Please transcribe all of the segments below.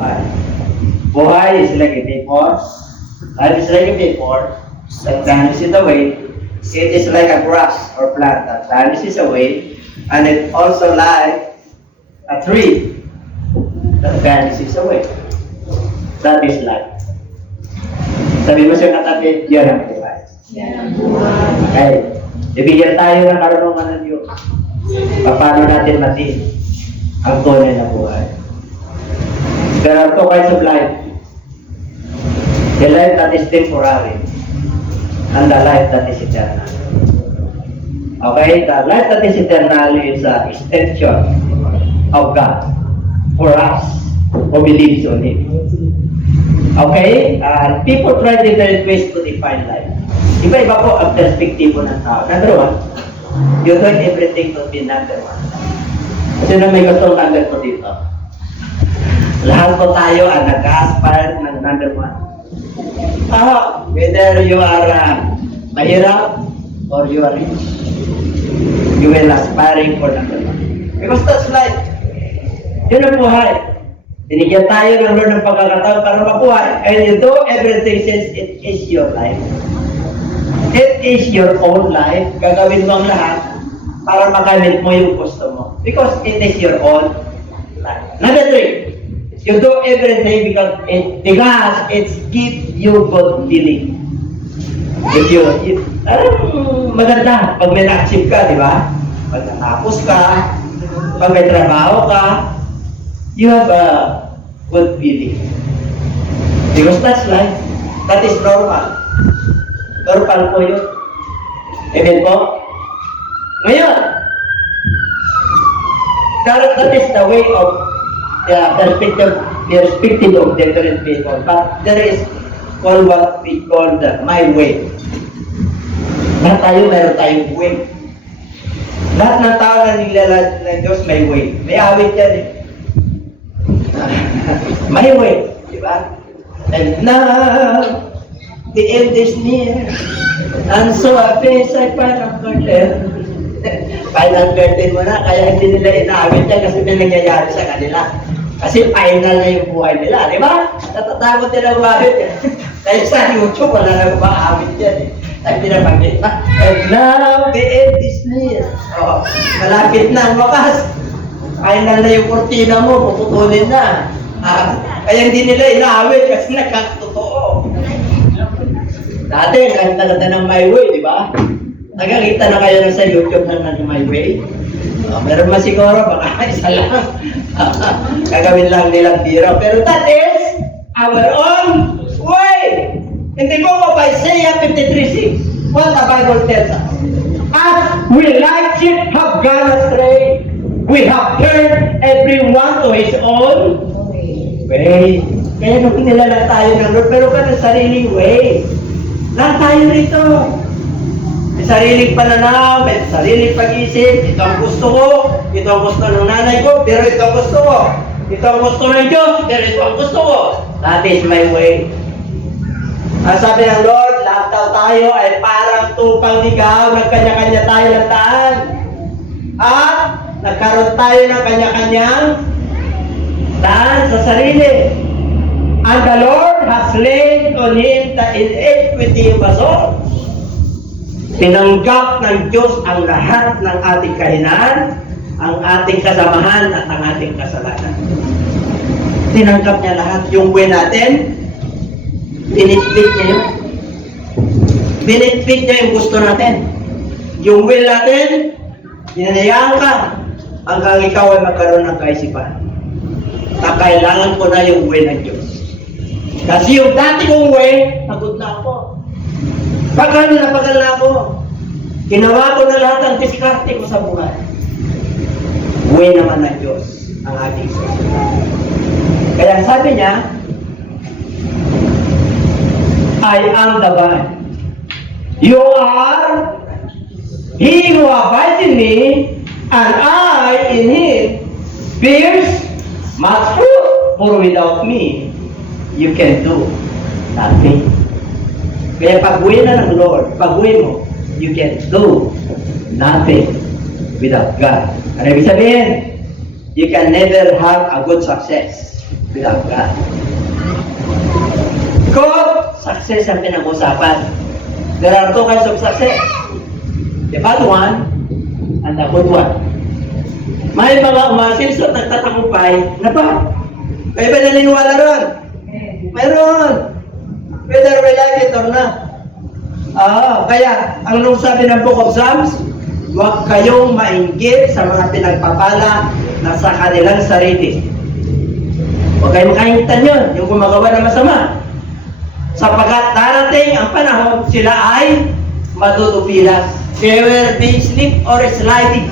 buhay. Buhay is like a vapor. Life is like a vapor that vanishes away. It is like a grass or plant that vanishes away. And it also like a tree that vanishes away. That is life. Sabi mo sa katabi, yun ang buhay. Okay. Ibigyan tayo ng karunungan ng Diyos. Paano natin matin ang tunay na buhay. There are two kinds of life. The life that is temporary and the life that is eternal. Okay? The life that is eternal is an extension of God for us who believes on Him. Okay? And people try different ways to define life. Iba-iba po ang perspektibo ng tao. Number one, you do everything to be number one. Sino may gustong number po dito? Lahat po tayo ang nag-aspire ng number one. Whether you are mahirap or you are rich, you will aspiring for number one. Because that's life. Yun ang buhay. Binigyan tayo ng Lord ng pagkakataon para mabuhay. And you do everything since it is your life. It is your own life. Gagawin mo ang lahat para makamit mo yung gusto mo. Because it is your own life. Number three, you do everything because it gives you good feeling. Maganda pag may na-achieve ka, di ba? Pag natapos ka, pag may trabaho ka, you have a good feeling. Because that's life. That is normal. Normal po yun. Amen po? Ngayon, that is the way of the perspective of different people. But there is called what we call the my way. Lahat tayo, meron tayong way. Lahat ng tao na nilalad ng Diyos may way. May awit yan eh. My way. Diba? And now, the end is near. And so I face ay parang curtain. Final curtain mo na, kaya hindi nila inaawit yan kasi may nangyayari sa kanila. Kasi final na yung buhay nila, di ba? Natatakot nila umawit yan. Kaya sa YouTube, wala na umaawit yan eh. Ay pinapagit na. And now, the end is near. Oh, malapit na ang wakas. Final na yung kurtina mo, puputulin na. Kaya hindi nila inaawit kasi nagkakatotoo. Dati, ganda-ganda ng My Way, di ba? Nagkakita na kayo na sa YouTube ng My Way. Meron man siguro, baka isa lang. Gagawin lang nilang biro. Pero that is our own way. Hindi po ko by Isaiah 53:6. What the Bible tells us. As we like sheep have gone astray, we have turned everyone to his own way. Kaya nung kinilala tayo ng Lord, pero ka ng sariling way. Lahat tayo rito. May sariling pananaw, may sariling pag-isip. Ito ang gusto ko, ito ang gusto ng nanay ko, pero ito ang gusto ko. Ito ang gusto ng Diyos, pero ito ang gusto ko. That is my way. Ang sabi ng Lord, lahat daw tayo ay parang tupang ligaw, nagkanya-kanya tayo ng daan. At nagkaroon tayo ng kanya-kanyang daan sa sarili. And the Lord has laid on Him the iniquity of us all. Tinanggap ng Diyos ang lahat ng ating kahinaan, ang ating kasamahan at ang ating kasalanan. Tinanggap niya lahat. Yung way natin, binitbit niya yun. Binitbit niya yung gusto natin. Yung will natin, hinanayaan ka hanggang ikaw ay magkaroon ng kaisipan. Kailangan ko na yung way ng Diyos. Kasi yung dati kong way, pagod na ako. Pagal na ako. Ginawa ko na lahat ang diskarte ko sa buhay. Way naman ng Diyos ang ating susunod. Kaya sabi niya, I am the vine. You are He who abides in me, and I in Him, bears much fruit. For without me, you can do nothing. Kaya pag-uwi na ng Lord, pag-uwi mo, you can do nothing without God. Ano ibig sabihin? You can never have a good success bilangga. Kung success ang pinag-usapan, there are two kinds of success. The bad one and the good one. May mga umasil sa nagtatakumpay na ba? Kayo ba naniniwala ron? Mayroon. Whether we like it or not. Kaya, ang nung sabi ng Book of Psalms, huwag kayong mainggit sa mga pinagpapala na sa kanilang sarili. Huwag kayong makahingitan yun, yung gumagawa ng masama. Sapagkat darating ang panahon, sila ay matutupilas. They will be sleep or sliding.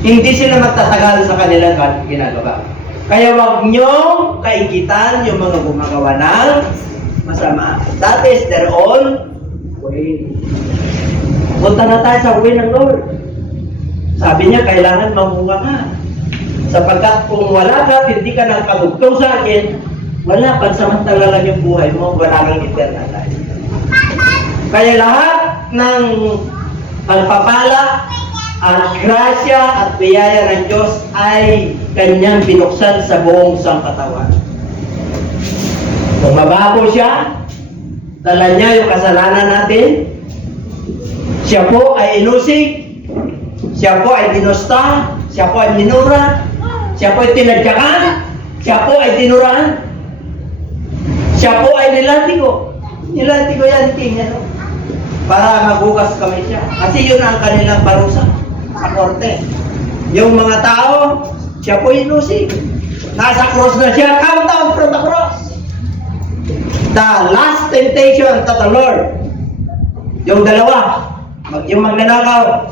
Hindi sila magtatagal sa kanilang ginagawa. Kaya huwag niyong kainggitan yung mga gumagawa ng masama. That is their own way. Punta na tayo sa way ng Lord. Sabi niya, kailangan mamunga ka. Sapagkat kung wala ka, hindi ka nakapagugtong sa akin, wala, pansamantala lang yung buhay mo, wala kang eternal life. Kaya lahat ng pagpapala at grasya at biyaya ng Diyos ay kanyang binuksan sa buong sangkatawan. Kung mabago siya, dala niya yung kasalanan natin, siya po ay inusig, siya po ay dinusta, siya po ay minura, siya po ay tinadyakan, siya po ay dinuraan, siya po ay nilantigo. Nilantigo yan, tingnan mo. Para maghugas kami siya. Kasi yun ang kanilang parusa sa korte. Yung mga tao, siya po inusig. Nasa cross na siya, come down from the cross. The last temptation to the Lord. Yung dalawa, yung magnanakaw,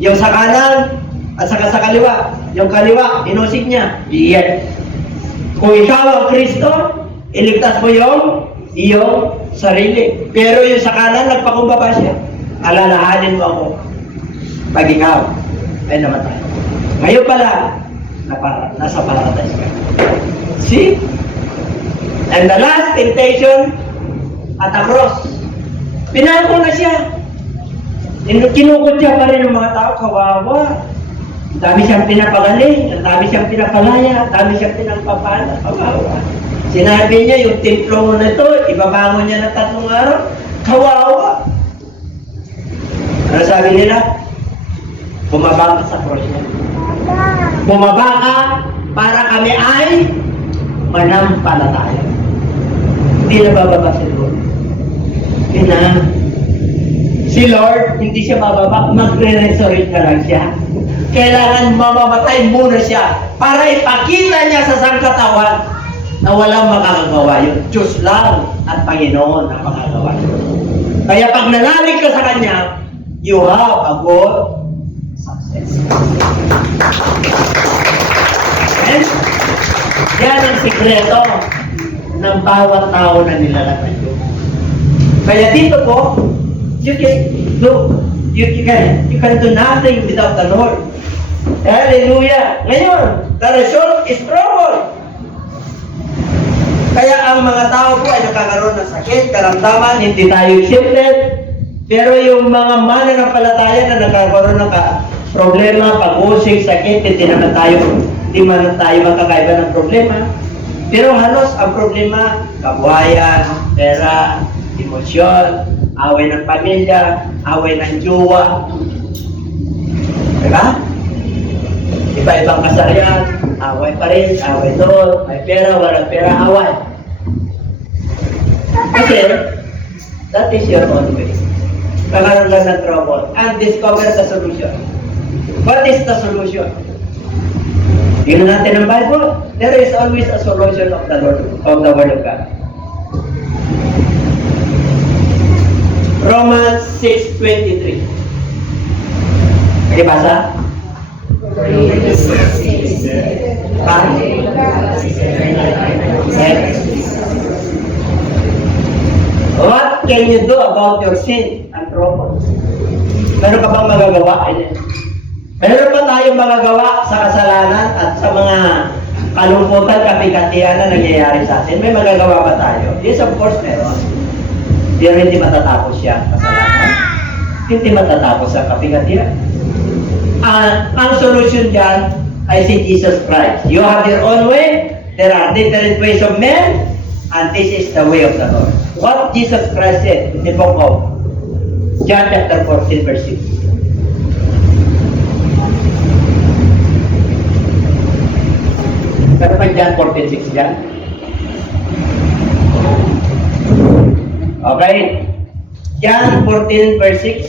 yung sa kanan at saka sa kaliwa. Yung kaliwa, inusig niya. Iyan. Kung ikaw ang Kristo, iligtas mo yung iyong sarili. Pero yung sa kanan, nagpakumbaba siya. Alalahanin mo ako pag ikaw ay namatay. Ngayon pala, nasa paradise ka. See? And the last temptation at the cross. Pinako na siya. Kinukutya pa rin ng mga tao, kawawa. Ang dami siyang pinapagaling, ang dami siyang pinapalaya, ang dami siyang pinagpapala, kawawa. Sinabi niya, yung templo mo na ito, ibabangon niya ng 3 araw, kawawa. Ano sabi nila? Bumaba ka sa cross niya. Bumaba ka para kami ay manampalataya. Hindi na bababa si Lord. Hindi na. Si Lord, hindi siya bababa, magre-resurrect na lang siya. Kailangan mamamatay muna siya para ipakita niya sa sangkatawan na walang makakagawa yun. Diyos lang at Panginoon ang makagawa yun. Kaya pag nanalig ka sa Kanya, you have a good success. And yan ang sikreto ng bawat tao na nilalagay ko. Kaya dito po, you can do nothing without the Lord. Hallelujah! Ngayon, the result is trouble. Kaya ang mga tao po ay nakakaroon ng sakit, karamdaman, hindi tayo shifted. Pero yung mga mananampalataya na nakakaroon ng problema, pag-usig, sakit, hindi man tayo magkakaiba ng problema. Pero halos ang problema, kabuhayan, pera, emosyon, away ng pamilya, away ng jowa. Diba? Iba-ibang kasarian, away pa rin, away doon, may pera, walang pera, away. Kasi, that is your own way. Kakaroon lang ng trouble and discover the solution. What is the solution? Tingnan natin ang Bible. There is always a solution of the Word of God. Romans 6:23. May basa? What can you do about your sin and troubles? Meron ka bang magagawa? Meron pa tayong magagawa sa kasalanan at sa mga kalungkutan, kapigatian na nangyayari sa atin? May magagawa ba tayo? Yes, of course, meron. Pero hindi matatapos siya, kasalanan. Hindi matatapos ang kapigatian. Ang solution dyan ay si Jesus Christ. You have your own way, There are different ways of men, and this is the way of the Lord. What Jesus Christ said in the book of John chapter 14, verse 6. Pero pa John 14:6 dyan? Okay. John 14 verse 6.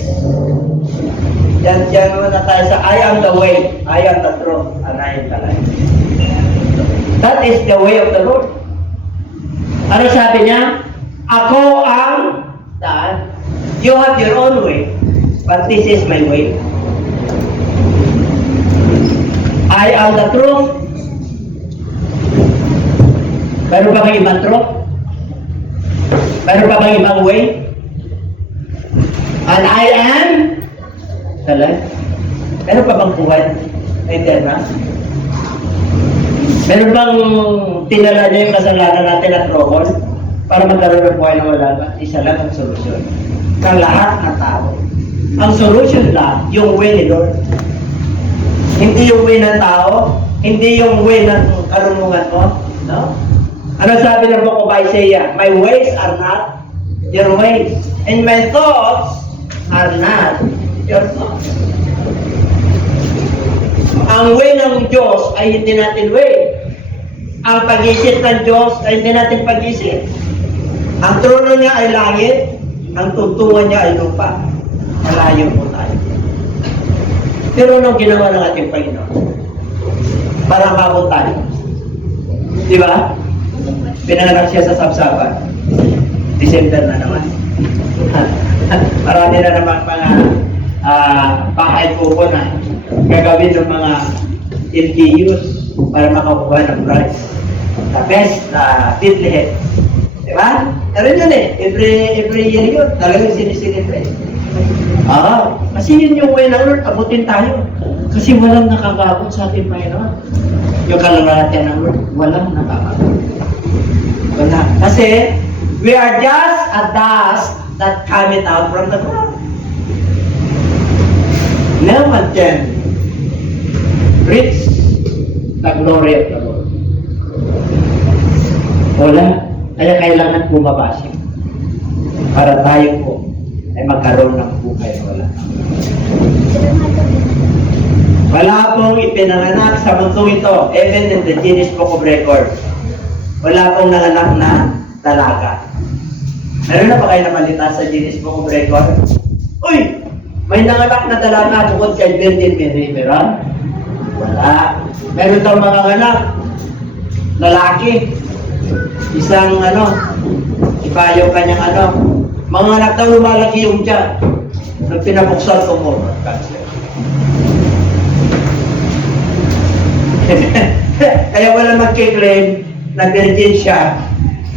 Diyan muna tayo sa I am the way, I am the truth, and I am the life. That is the way of the Lord. Ano sabi niya? Ako ang daan. You have your own way, but this is my way. I am the truth. Meron pa bang ibang truth? Meron pa bang ibang way? And I am the life. Meron pa bang buhay na eternal? Meron bang tinala niya yung kasalanan natin at rohon para magkaroon ng buhay na wala ba? Isa lang ang solusyon ng lahat ng tao. Ang solution lang, yung way ni Lord. Hindi yung way ng tao, hindi yung way ng karunungan mo. No? Ano sabi ng book of Isaiah? My ways are not your ways, and my thoughts are not your thoughts. Ang way ng Diyos ay hindi natin way. Ang pag-isip ng Diyos ay hindi natin pag-isip. Ang trono niya ay langit, ang tuntungan niya ay lupa. Malayo po tayo. Pero anong ginawa ng ating Panginoon? Para mabot tayo. Di ba? Pinanganak siya sa Sabsaban. December na naman. Marami na naman mga bahay kuko na gagawin ng mga LGUs para makakuha ng prize. The best Bethlehem. Diba? Pero yun every year yun. Talagang sinisilibrate. Kasi yun yung way ng Lord, abutin tayo. Kasi walang nakakabot sa ating Panginoon. Yung kalalatan ng Lord, walang nakakabot. Wala. Kasi, we are just a dust that coming out from the ground. No one can reach the glory of the Lord. Wala. Kaya kailangan bumaba siya. Para tayo po ay magkaroon ng buhay na wala. Wala pong ipinanganak sa mundong ito, even in the Guinness Book of Records. Wala pong nanganak na dalaga. Meron na ba kayo namalita sa Guinness Book of Records? Uy! May nanganak na dalaga bukod kay Virgin Mary. Meron? Wala. Meron daw mga anak, lalaki. Isang iba yung kanyang mga anak daw lumalaki yung tiyan. Nung pinabuksan tumor. Kaya wala magkiklaim na virgin siya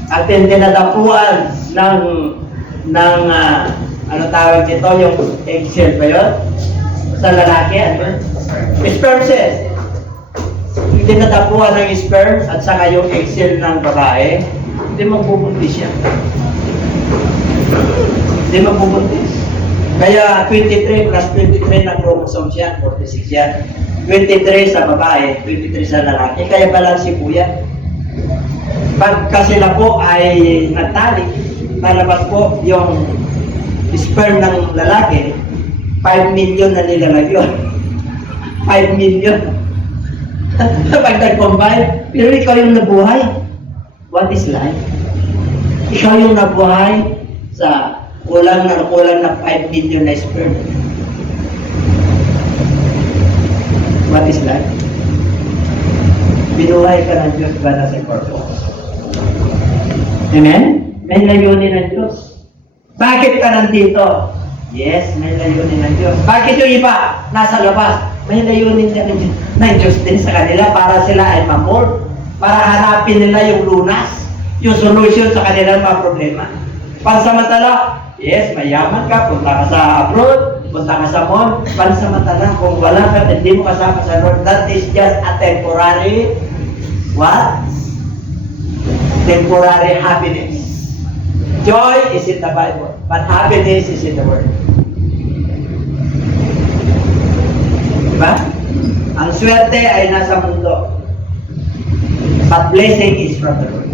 at tinadapuan ng ano tawag dito, yung eggshell ba yun? Sa lalaki, sperm cells. Yung tinadapuan ng sperm at saka yung eggshell ng babae, hindi magbubuntis siya. Hindi magbubuntis. Kaya 23 plus 23 na chromosomes yan, 46 yan. 23 sa babae, 23 sa lalaki. Kaya pala si kuya. Pagka sila po ay nagtalik, lalabas po yung sperm ng lalaki, 5 million na nilalag yun. 5 million. Pag nag-combine, pero ikaw yung nabuhay. What is life? Ikaw yung nabuhay sa kulang na 5 million na sperm. What is life? Binuhay ka ng Diyos para sa purpose. Amen? May layunin ng Diyos. Bakit ka nandito? Yes, may layunin ng Diyos. Bakit yung iba nasa labas? May layunin ng Diyos din sa kanila para sila ay ma-mold. Para hanapin nila yung lunas, yung solution sa kanilang mga problema. Pansamantala, yes, mayaman ka, punta ka sa abroad, punta ka sa mall, pansamantala, kung wala ka, hindi mo kasama sa Lord, that is just a temporary, what? Temporary happiness. Joy is in the Bible, but happiness is in the Word. Diba? Ang swerte ay nasa mundo. But blessing is from the Lord.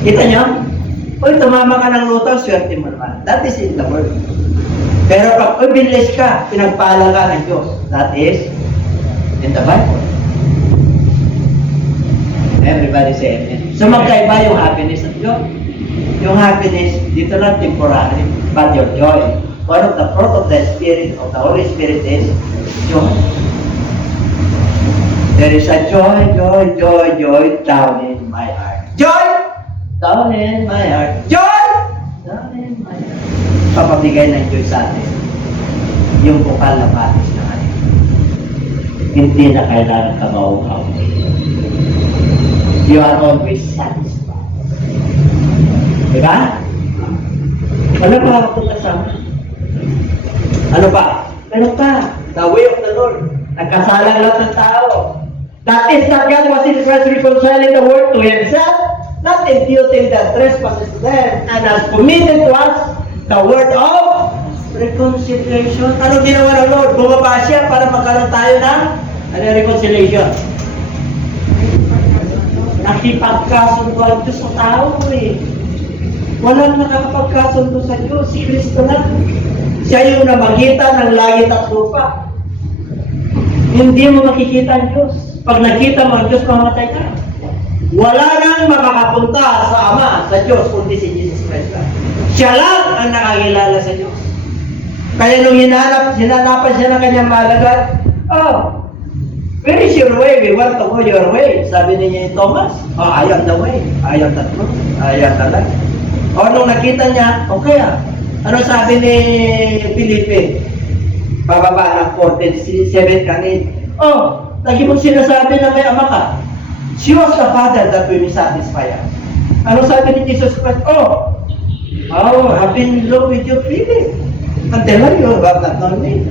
Kita nyo? Uy, tumama ka ng luto, swerte mo naman. That is in the word. Pero pag binless ka, pinagpala ka ng Diyos. That is in the Bible. Everybody say amen. So magkaiba yung happiness at joy. Yung happiness, dito lang temporary, but your joy. One of the fruit of the Spirit, of the Holy Spirit is joy. There is a joy, joy, joy, joy down in my heart. Joy! Down in my heart. Joy! Down in my heart. Papabigay ng joy sa atin. Yung bukal na patis na atin. Hindi na kailangan ka mauhaw. You are always satisfied. Diba? Ano pa ako kasama? Ano pa? Ano pa? The way of the Lord. Nagkasalang lahat ng tao. That is that God was in Christ reconciling the world to Himself, not imputing the trespasses to them, and has committed to us the word of reconciliation. Ano ginawa ng Lord? Bumaba siya para magkaroon tayo ng reconciliation. Nakipagkasundo ang Diyos sa tao eh. Walang nakakapagkasundo sa Diyos, si Kristo na. Siya yung namagitan ng langit at lupa. Hindi mo makikita ang Diyos. Pag nakita mo ang Diyos, mamatay ka. Wala nang makakapunta sa Ama, sa Diyos, kundi si Jesus Christ. Siya lang ang nakakilala sa Diyos. Kaya nung hinanapan siya ng kanyang malagad, oh, where is your way? We want to go your way. Sabi niya ni Thomas, oh, I am the way. I am the truth. I am the life. O nung nakita niya, okay ah. Ano sabi ni Felipe? Bababa ng 47 kanina. Oh, lagi mong sinasabi na may ama ka. She was the Father that will satisfy us. Ano sabi ni Jesus Christ? Oh, I've been in love with you, Philip. Until now, you have not known me.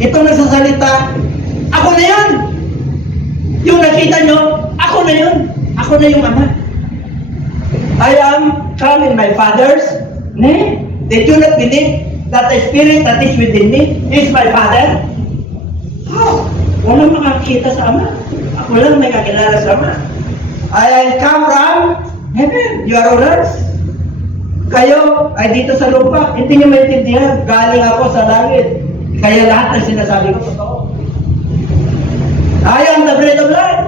Itong nagsasalita, ako na yun. Yung nakita nyo, ako na yun. Ako na yung ama. I am come in my Father's name. Did you not believe that the Spirit that is within me is my Father? Oh, walang makakita sa Ama. Ako lang may kakilala sa Ama. I come from heaven. You are on earth. Kayo ay dito sa lupa. Hindi nyo maintindihan. Galing ako sa langit. Kaya lahat ng sinasabi ko totoo. I am the bread of life.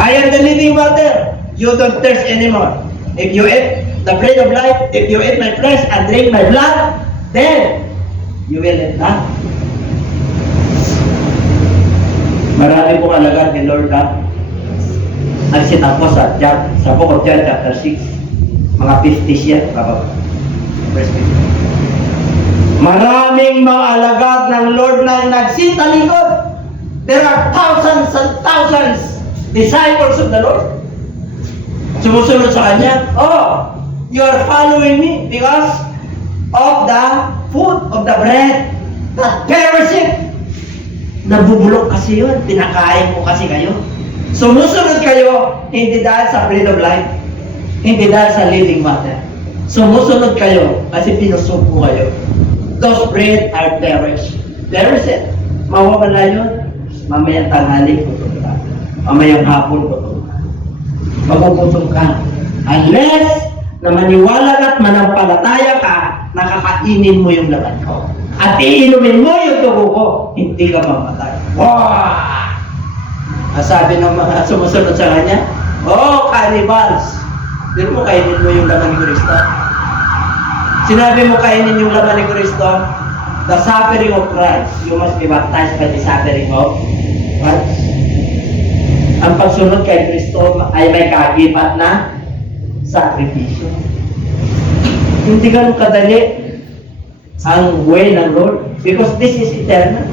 I am the living water. You don't thirst anymore. If you eat the bread of life, if you eat my flesh and drink my blood, then you will not. Marami pong alagad ni Lord na nagsitapos sa book of John chapter 6. Mga 50s yan. Verse 50. Maraming mga alagad ng Lord na nagsitalikod. There are thousands and thousands disciples of the Lord. Sumusunod sa Kanya. Oh, you are following me because of the food of the bread that perisheth. Nabubulok kasi yun. Pinakain ko kasi kayo. Sumusunod kayo, hindi dahil sa bread of life, hindi dahil sa living water. Sumusunod kayo kasi pinusog ko kayo. Those bread are perished. Perisheth. Mawawala yun. Mamayang tanghali, gutom ka. Mamayang hapon, gutom ka. Magugutom ka. Unless na maniwala ka at manampalataya ka, nakakainin mo yung laman ko. At iinumin mo yung dugo ko, hindi ka mamatay. Wow! Sabi ng mga sumusunod sa Kanya, oh, cannibals! Pero mo kainin mo yung laman ni Kristo. Sinabi mo kainin yung laman ni Kristo, the suffering of Christ. You must be baptized by the suffering of Christ. Ang pagsunod kay Kristo ay may kagibat na sakripisyo. Hindi ganun kadali ang way ng Lord because this is eternal.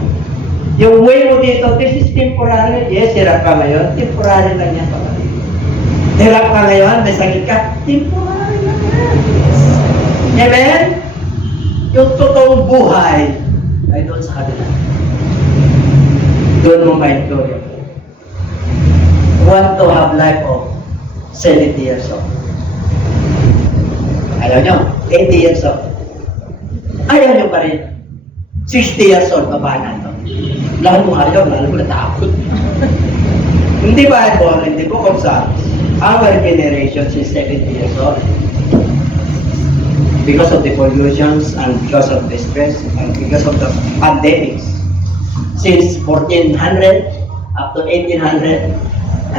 Yung way mo dito, this is temporary. Yes, hirap ka ngayon. Temporary lang yan. Hirap ka ngayon, may sakit ka. Temporary lang yan. Amen? Yung totoong buhay ay doon sa kabila. Doon mo ma-enjoy. Want to have life of 70 years old. Ayaw nyo, 80 years old. Ayaw nyo pa rin. 60 years old, baba na ito. Lalo mo ayaw, lalo mo natakot. Hindi ba ito? Hindi po kung sa our generation is 70 years old. Because of the pollutions and because of the stress and because of the pandemics. Since 1400 up to 1800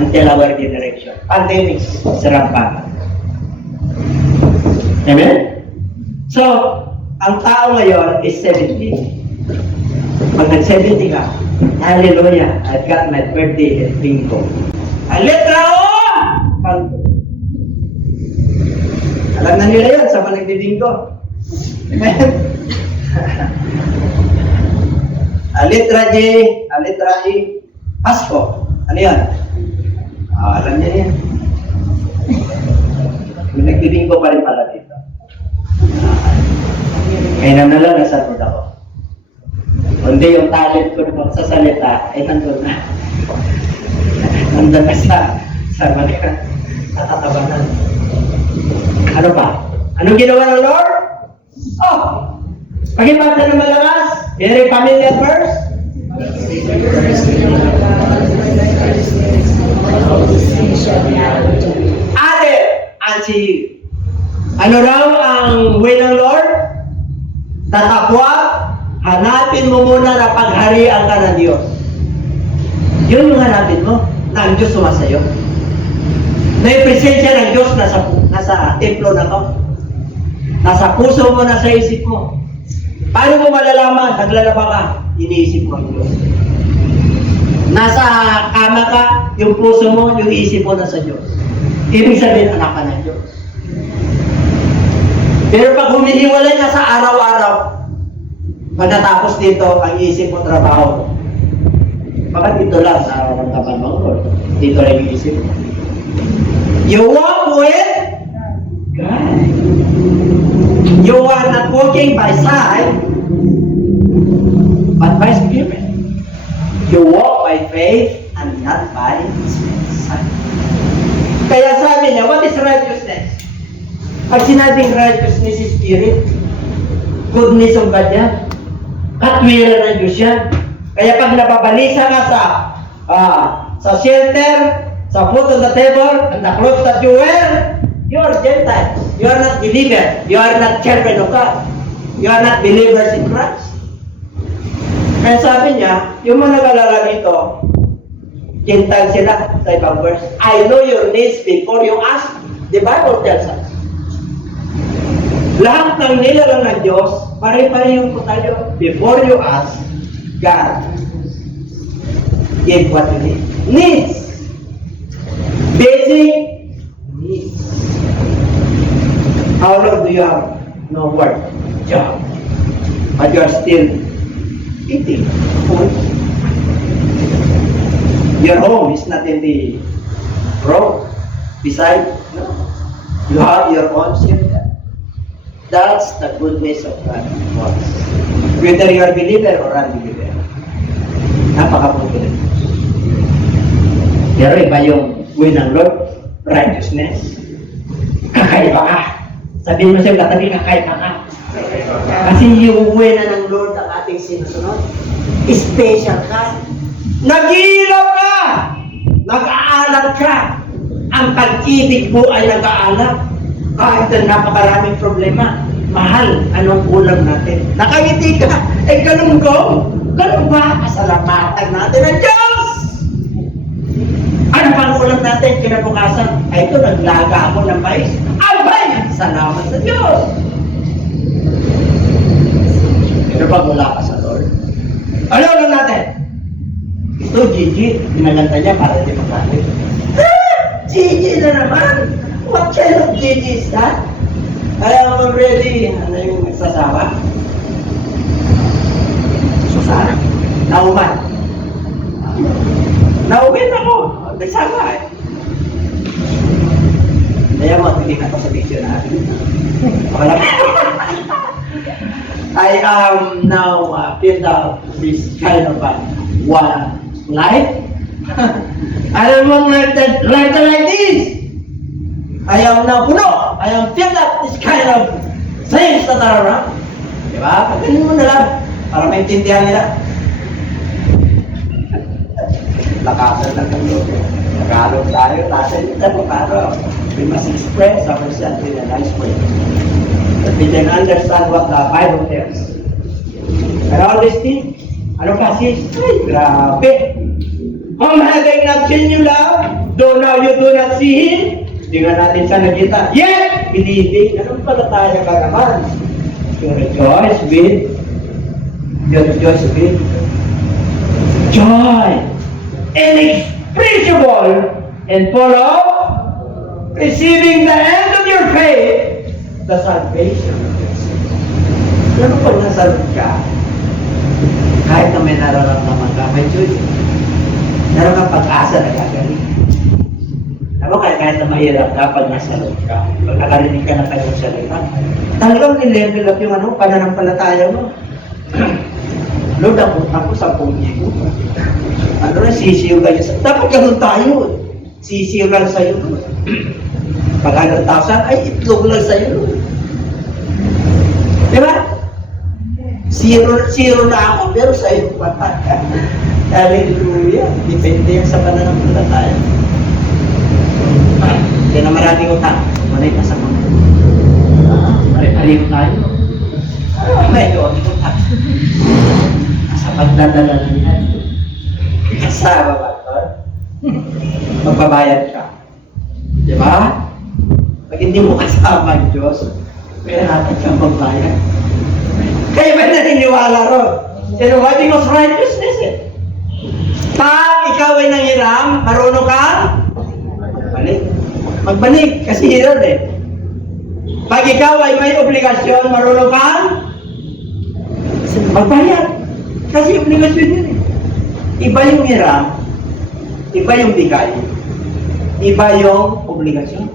until our generation. Pandemics, serampakan. Amen? So, ang tao ngayon is 70. Pag nag-70 ka, hallelujah, I've got my birthday at bingo. Alitra o! Kanto. Alam na nila yun sa mga nagbibingo. Amen? Alitra J, Alitra E, Pasko. Ano yan? Alam niya yan. May nagbibingo pa rin pala dito. Kaya na lang nasagot ako. Kundi yung talent ko na magsasalita, ay nandun na. Nandun na sa mga natatabanan. Ano ba? Anong ginawa ng Lord? Oh! Pag-ipata ng malakas, very familiar verse. Added unto you. Ano raw ang way ng Lord? Tatakwa, hanapin mo muna na pagharian ka ng Diyos. Yun yung hanapin mo, na ang Diyos sumasayo. Na yung presensya ng Diyos nasa templo na to. Nasa puso mo, nasa isip mo. Paano mo malalaman? Naglalaba ka, iniisip mo ang Diyos. Nasa kama ka, yung puso mo, yung isip mo nasa Diyos. Ibig sabihin, anak ka ng Diyos. Pero pag humihiwalay ka sa araw-araw, pagkatapos dito, ang isip mo trabaho. Baka dito lang, nararamdaman mo, Lord. Dito lang yung isip mo. You walk with God. You are not walking by sight, but by spirit. You walk by faith and not by sight. Kaya sabi niya, what is righteousness? Pag sinabing righteousness is spirit, goodness of God yan. Katwiran ng Diyos yan. Kaya pag nababalisa ka sa shelter, sa food on the table, and the clothes that you wear, you are Gentile. You are not believer. You are not children of God. You are not believers in Christ. Kaya sabi niya, yung mga nag-alala nito, Gentile sila sa ibang verse. I know your needs before you ask. The Bible tells us. Lahat ng nilalang ng Diyos, pare-parehong po tayo. Before you ask, God give what you need. Needs. Basic needs. How long do you have no work, job, but you are still eating food? Your home is not in the road beside. No. You have your own shelter. That's the goodness of God. Whether you are believer or unbeliever. Napakabuti ng Diyos. Pero iba yung way ng Lord, righteousness. Kakaiba ka. Sabihin mo sa'yo, katabi, kakaiba ka. Kasi yung way na ng Lord ang ating sinusunod. Special ka. Nag-iilaw ka. Nag-aalat ka. Ang pag-ibig mo ay nag-aalat. Kahit na napakaraming problema. Mahal, anong ulam natin? Nakangiti ka. Eh, ganun ko. Ganun ba? Kasalamatan natin ang Diyos! Ano pang ulam natin kinabukasan? Ay, ito, naglaga ako ng mais. Abay! Salamat sa Diyos! Pero pag wala ka sa Lord, ano ulam natin? Ito, Gigi. Pinaganda niya para hindi magalit. Gigi na naman! What kind of Gigi is that? I am already, ano yung nagsasawa? Susana? Nauman? Nauwin ako. Nagsama eh. Kaya matinig ako sa dictionary. I am now filled out this kind of life. I don't want life like this. I am now puno. I am filled up this kind of things that are around. Diba? Pagkanin mo na lang para maintindihan nila. lakasan na kayo. Tagalog tayo, nasa yung Tagalog. We must express ourselves in a nice way. That we can understand what the Bible tells. And all these things, ano kasi? Ay, grabe. Whom having not seen you love, though now you do not see Him, tingnan natin sa nakita. Yet, believing, anong palataya ka naman? You rejoice with, joy, inexpressible, and full of receiving the end of your faith, the salvation of your soul. Ano pag nasalot ka? Kahit na may nararamdaman ka, may joy. Meron kang pag-asa na gagaling. Ano kaya kahit na mahirap ka pag nasalot ka, pag nakarinig ka na kayong salita, talagang nilevel up yung pananampalataya mo. Lord, ako sa pundi ko. Ano na, sisiyo kayo sa... Dapat ganun tayo. Sisiyo lang sa'yo. Pag 100,000, ay itlog lang sa'yo. Diba? Zero na ako, pero sa'yo pa. Hallelujah. Depende yan sa pananampalataya. Hindi na maraming utang. Wala yung nasa mga. Pare-pareho tayo. May doon utang. Nasa pagdadala na yan. Kasama ba ito? Magbabayad ka. Diba? Pag hindi mo kasama ang Diyos, may natin kang magbayad. Kaya ba naniniwala ron? Pero what because righteousness eh? Pag ikaw ay nanghiram, marunong ka? Magbalik. Kasi hiram eh. Pag ikaw ay may obligasyon, marunong ka? Magbayad. Kasi obligasyon yun eh. Iba yung hiram, iba yung bigay, iba yung obligasyon.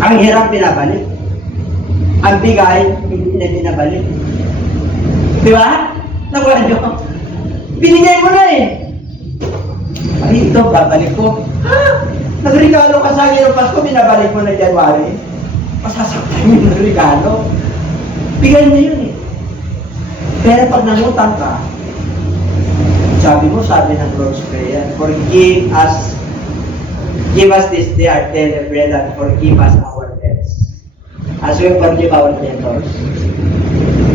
Ang hiram pinabalik. Ang bigay, hindi na pinabalik. Di ba? Nakuha nyo? Binigay mo na eh. Ay, ito, babalik ko. Ha? Nagregalo ka sa akin ng Pasko, binabalik mo na January. Masasaktan yung regalo. Bigay mo yun eh. Pero pag nangutang ka, sabi ng Lord's Prayer, forgive us, give us this day our daily bread and forgive us our debts. As we forgive our debtors.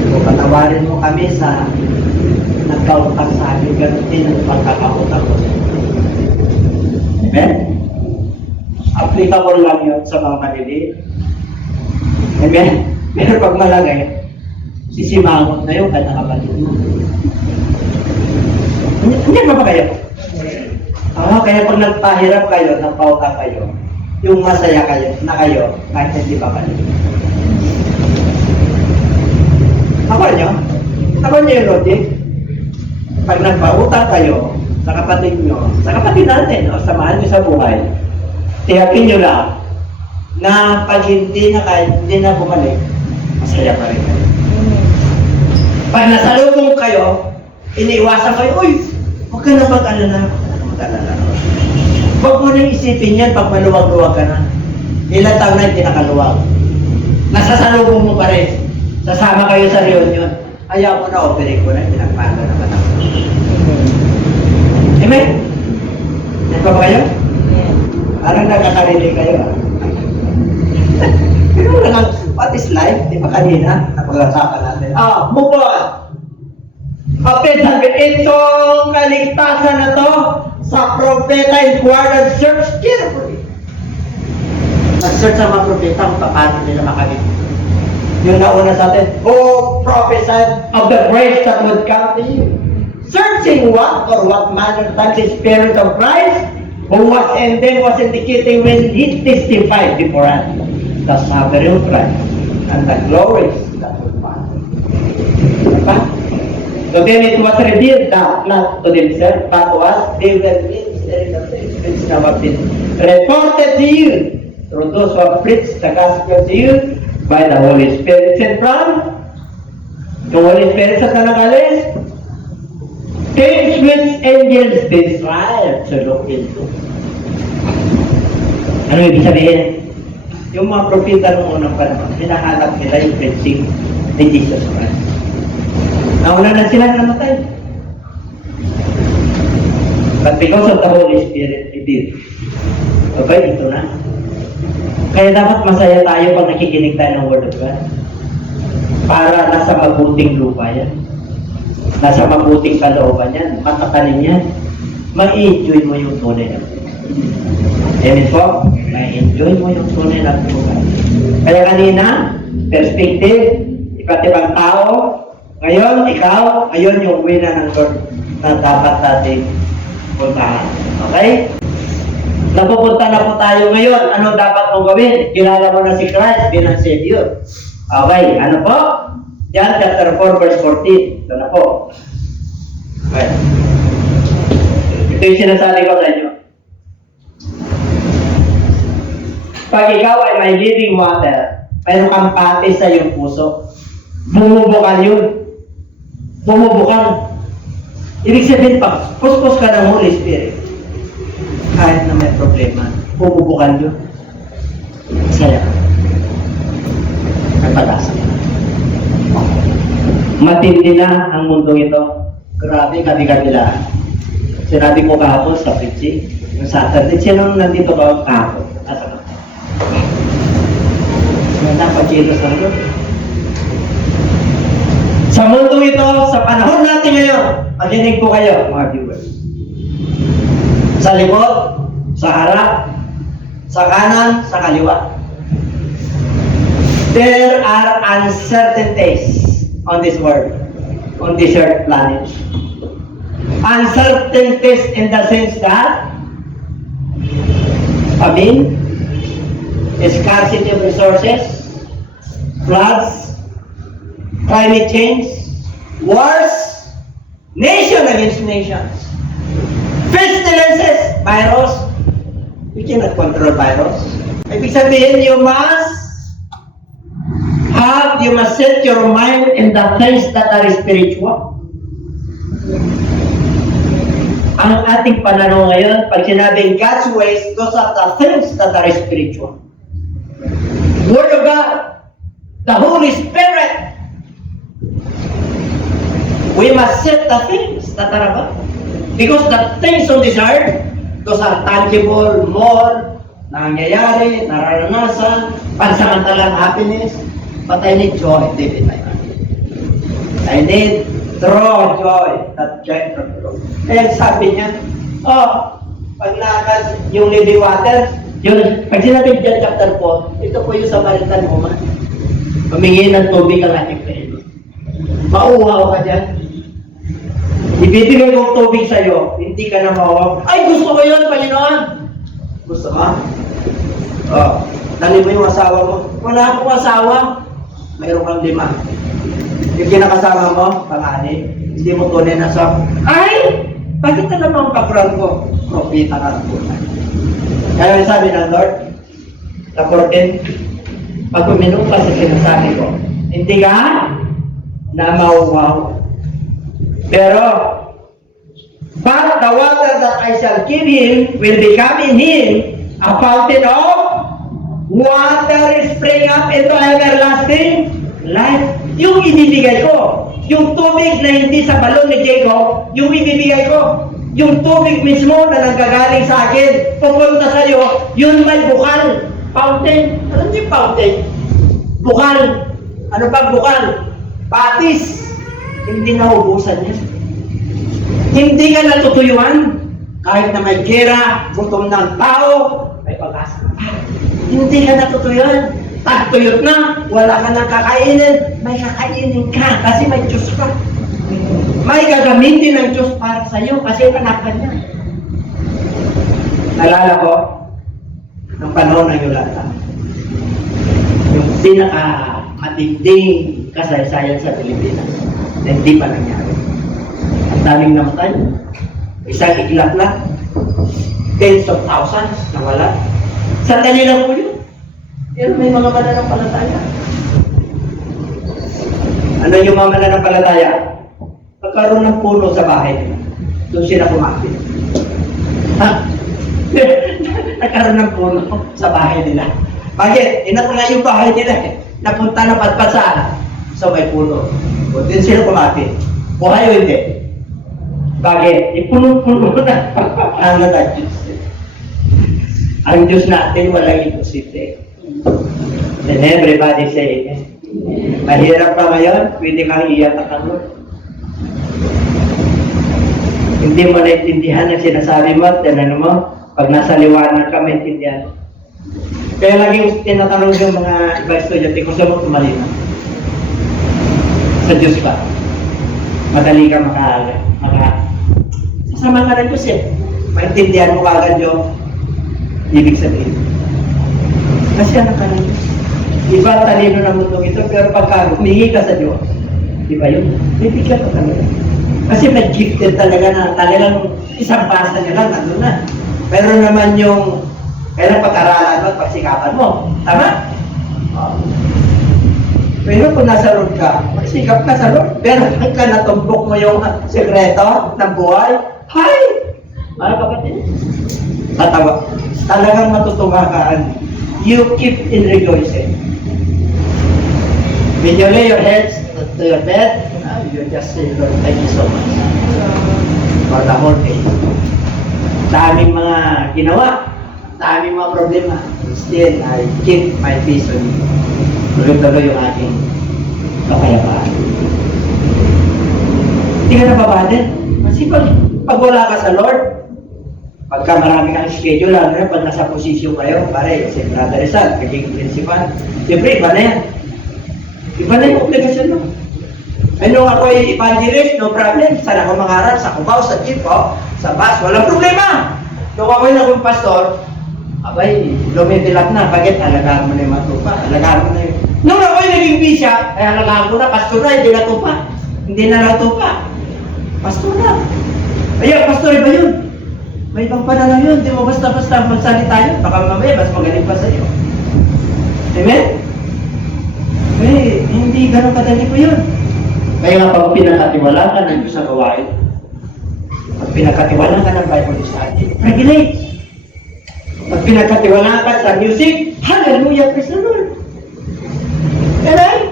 Kung patawarin mo kami sa nagkautang sa amin, ganun din ang pagkakautang mo. Amen? Applicable lang yun sa mga maliliit. Amen? Pero pag malagay, sisimangot na yun kada kapatid mo. Hindi ba ba kayo? Kaya pag nagpahirap kayo, nagpauta kayo, yung masaya kayo, na kayo, kahit hindi pa kayo. Ako nyo yung logic. Pag nagpauta kayo, sa kapatid nyo, sa kapatid natin, o samahan nyo sa buhay, tiyakin nyo lang, na pag hindi na bumalik, masaya pa rin kayo. Pag nasalubong kayo, iniiwasan kayo, uy, huwag ka na mag-alala. Huwag mo nang isipin yan pag maluwag-luwag ka na. Ilang taon na hindi nakaluwag. Nasasalubong mo pa rin. Sasama kayo sa reunion. Ayaw mo na, operate ko na, pinagpaga na ka na. Amen? Yan pa ba kayo? Parang nakakarinig kayo. Pero lang, what is life? Di ba kanina? Napag-asapan natin. Move on. Kapit sabi, itong kaligtasan na to, sa propeta inquired and search carefully. Nag-search ang mga propeta kung paano nila makamit. Yung nauna sa atin, who prophesied of the grace that would come to you. Searching what or what manner that the Spirit of Christ, who was and then was indicating when He testified before us, the suffering of Christ and the glories that would follow. Diba? So then it was revealed that not to themselves, but to us, they were ministering of the Spirit that have been reported to you through those who have preached the gospel to you by the Holy Spirit sent from the Holy Spirit sa tanagalis. Things which angels desire to look into. Ano ibig sabihin? Yung mga propeta noong unang panahon, hinahanap nila yung preaching ni Jesus Christ. Nauna na sila namatay. But because of the Holy Spirit, it did. Okay, ito na. Kaya dapat masaya tayo pag nakikinig tayo ng Word of God. Para nasa mabuting lupa yan. Nasa mabuting kalooban yan. Matakanin yan. Ma-enjoy mo yung tunay na buhay. Amen po? Ma-enjoy mo yung tunay na buhay. Kaya kanina, perspective, iba't ibang tao. Ngayon, ikaw, ngayon yung wina ng Lord na dapat natin puntahan. Okay? Napupunta na po tayo ngayon. Ano dapat mong gawin? Kilala mo na si Christ bilang Savior. Okay, ano po? John chapter 4 verse 14. Ito na po. Okay. Ito yung sinasabi ko sa inyo. Pag ikaw ay may living water, mayroon kang pati sa iyong puso, bumubukal yun. Bumubukal. Ibig sabihin, pag puspos ka ng Holy Spirit, kahit na may problema, bumubukal yun. Saya ka. Kapatasa ka. Matindi na ang mundo ito. Grabe, kami-kabila. Sinabi ko kahapon sa preaching, yung Saturday, sino nandito ba kahapon? Asa ka? Napag-chilos lang doon. Sa mundo ito, sa panahon natin ngayon, makinig po kayo, mga viewers. Sa likod, sa harap, sa kanan, sa kaliwa. There are uncertainties on this world, on this earth planet. Uncertainties in the sense that famine, scarcity of resources, floods, climate change, wars, nation against nations, pestilences, virus. You cannot control virus. Ibig sabihin, you must set your mind in the things that are spiritual. Ang ating pananaw ngayon, pag sinabing God's ways, those are the things that are spiritual. Word of God, the Holy Spirit. We must set the things that are above. Because the things on this earth, those are tangible, more, nangyayari, nararanasan, pansamantalang happiness. But I need joy, deep in my heart. I need true joy, that joy from the Lord. Kaya sabi niya, pag nakas yung living water, yun, pag sinabi John chapter 4, ito po yung Samaritan woman. Humingi ng tubig ang ating Panginoon. Mauuhaw ka dyan. Ibibigay kong tubig sa'yo, hindi ka na mauuhaw. Ay, gusto ko yun, Panginoon! Gusto ka? Dali mo yung asawa mo. Wala akong asawa. Mayroon kang 5. Yung kinakasama mo, pang-anim. Hindi mo tunay na sa, ay! Bakit na naman ang background ko? Propita ka ng tunay. Kaya sabi ng Lord, sa 14, pag uminom ka sa sinasabi ko, hindi ka na mauwaw. Pero, but the water that I shall give him will become in him a fountain of water spring up into everlasting life. Yung ibibigay ko, yung tubig na hindi sa balon ni Jacob, yung ibibigay ko, yung tubig mismo na nanggagaling sa akin, pupunta sa iyo, yun may bukal. Fountain. Alam niyo yung fountain? Bukal. Ano pag bukal? Patis. Hindi naubusan niya. Hindi ka natutuyuan. Kahit na may gera, gutom ng tao, may pag-asa. Hindi ka natutuyuan. Tagtuyot na, wala ka nang kakainin, may kakainin ka kasi may Diyos ka. May gagamitin ng Diyos para sa iyo kasi anak ka niya. Nalala ko, ng panahon ng Yolanda, yung pinaka-matinding kasaysayan sa Pilipinas na hindi pa nangyari. Ang daming namatay, isang iglap na, tens of thousands na wala. Sandali lang po yun. Pero may mga mananampalataya. Ano yung mga mananampalataya? Pagkaroon ng puno sa bahay nila. Doon sila kumapit. Nagkaroon ng puno sa bahay nila. Bakit? Inatanga yung bahay nila eh. Napunta na patpasa. So may puno. O din sila kumapit. Buhay o hindi? Bakit? Ipuno-puno na. Ano na Diyos? Ang Diyos natin walang imposible. And everybody say amen. Mahirap pa ngayon, pwede kang iyak at ang Lord. Hindi mo naintindihan ang sinasabi mo at ano mo, pag nasa liwanag ka, maintindihan. Kaya laging tinatanong yung mga iba estudyante kung saan mo tumalina. Sa Diyos ba? Madali ka sasama ka ng Diyos eh. Maintindihan mo kagad yung ibig sabihin. Kasi anak ka ng Diyos. Iba talino ng mundong ito, pero pagka humingi ka sa Diyos, iba yun. Bibigyan ka talaga. Kasi may gifted talaga na talagang isang basa niya lang, nandun na. Pero naman yung kailang pag-aralan mo at pagsikapan mo. Tama? Pero kung nasa Lord ka, magsikap ka sa Lord. Pero pagka natumbok mo yung sekreto ng buhay, hay! Ano kapatid? Tatawa. Talagang matutunga ka. You keep in rejoicing. When you lay your heads to your bed, you just say, Lord, thank you so much for the whole day. Daming mga ginawa, daming mga problema. Instead, I keep my peace on you. Tuloy-tuloy yung aking kapayapaan. Hindi ka nababatin. Kasi pag wala ka sa Lord, pagka marami kang schedule, lalo na pag nasa posisyon kayo, pare, si Brother Rizal, naging principal, siyempre, iba na yan. Iba na yung obligasyon mo. Nung ako ay evangelist, no problem. Saan ako mangaral? Sa Cubao, sa jeep, sa bus, walang problema. Nung ako ay naging pastor, abay, lumitilap na. Bakit? Alagaan mo na yung matupa. Alagaan mo na yung... Nung ako ay naging bishop, ay alagaan ko na, pastor na, hindi natupa. Hindi na natupa. Pastor na. Ayun, pastor, iba yun. May ibang pananaw yun. Hindi mo basta-basta magsalita yun. Baka mamaya, mas magaling pa sa iyo. Amen? Eh, hindi ganun kadali po yun. Kaya nga pag pinakatiwala ka ng Diyos sa gawain, pag pinakatiwala ka ng Bible study, regulate. Pag pinakatiwala ka sa music, hallelujah, praise the Lord. Kaya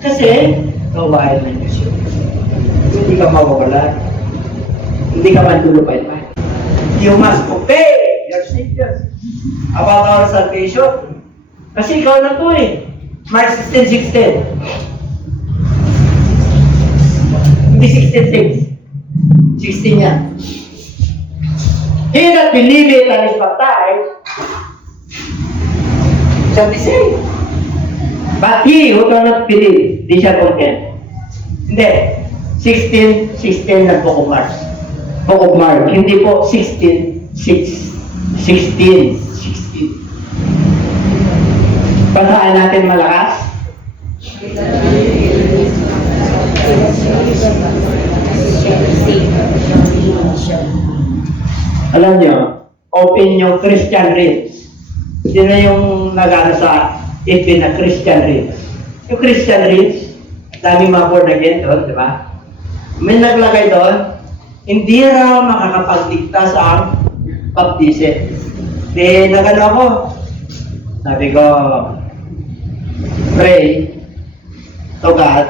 kasi, gawain ng Diyos yun. Hindi ka mawawala. Hindi ka mandulupay pa. You must obey your Savior about our salvation. Kasi ikaw na to eh. Mark 16:16. Hindi 16:6. 16 yan. He that believeth and is baptized shall be saved. But he who does not believe, they shall condemn. Hindi. 16:16 ng Book of Mark. Book of Mark. Hindi po 16:6. 16. Basahin natin malakas. Alam nyo, open yung Christian Reels. Hindi na yung nagano sa FB na Christian Reels. Yung Christian Reels, daming mga born again doon, di ba? May naglagay doon, hindi raw makakapagdikta sa baptism. Di nagano ako, sabi ko, pray to God,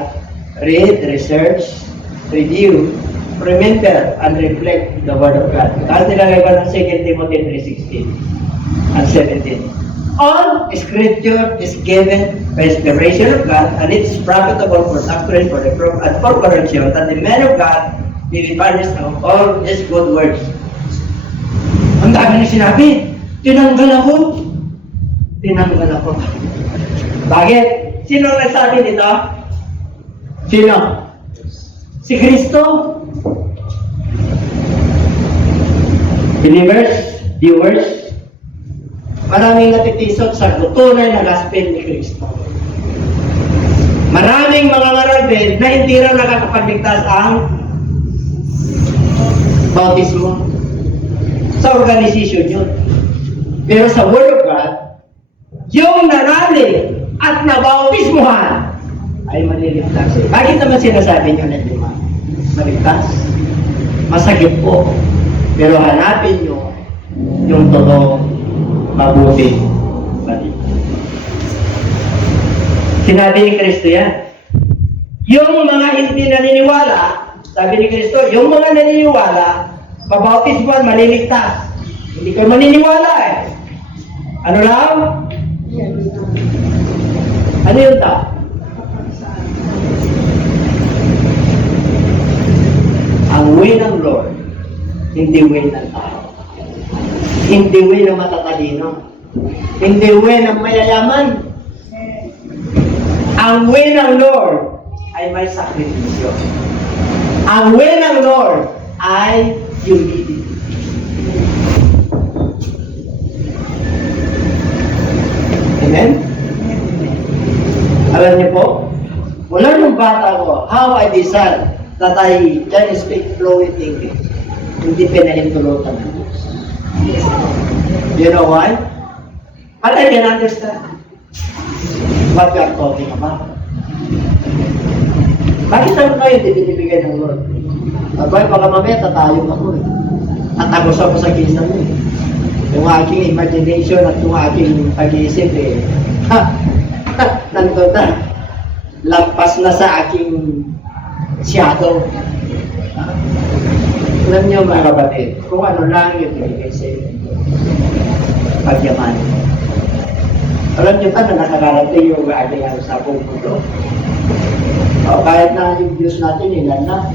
read, research, review, remember, and reflect the Word of God. Tapos nilagay ko ng 2 Timothy 3:16 and 17. All Scripture is given by inspiration of God, and it is profitable for doctrine, for reproof, and for correction, that the man of God may be furnished of all his good works. Ang dami na sinabi, tinanggal ako. Bakit? Sino ang nagsabi nito? Sino? Si Kristo. Believers, viewers, maraming natitisot sa tunay na gospel ni Kristo. Maraming mga ngaralbid na hindi raw nakakapagligtas ang bautismo. Sa organisasyon yun. Pero sa Word of God, yung nanalig at nabautismuhan ay maliligtas. Bakit naman sinasabi nyo na lima? Maligtas? Masakit po. Pero hanapin nyo yung totoong mabuting balik. Sinabi ni Kristo yan. Yung mga hindi naniniwala, sabi ni Kristo, yung mga naniniwala, Pabautismuhan, maliligtas. Hindi ka maniniwala eh. Ano lang? Ano yun ta? Ang way ng Lord, hindi way ng tao. Hindi way ng matatalino. Hindi way ng mayayaman. Ang way ng Lord ay may sakripisyo. Ang way ng Lord ay humility. Amen? Alam niyo po, mula nung bata ko, how I desire that I can speak fluent English. Hindi pinahintulutan ng Diyos. You know why? But I can understand what you are talking about. Bakit naman kayo hindi binibigay ng Lord? Abay, baka mamaya tatayong ako eh. At agos ako sa kisa mo eh. Yung aking imagination at yung aking pag-iisip eh. Nandun na. Lagpas na sa aking shadow. Alam niyo mga kapatid, kung ano lang yung binigay sa iyo. Pagyaman. Alam niyo pa na nakakarating yung aking sa buong mundo. O, kahit na yung Diyos natin, ilan na.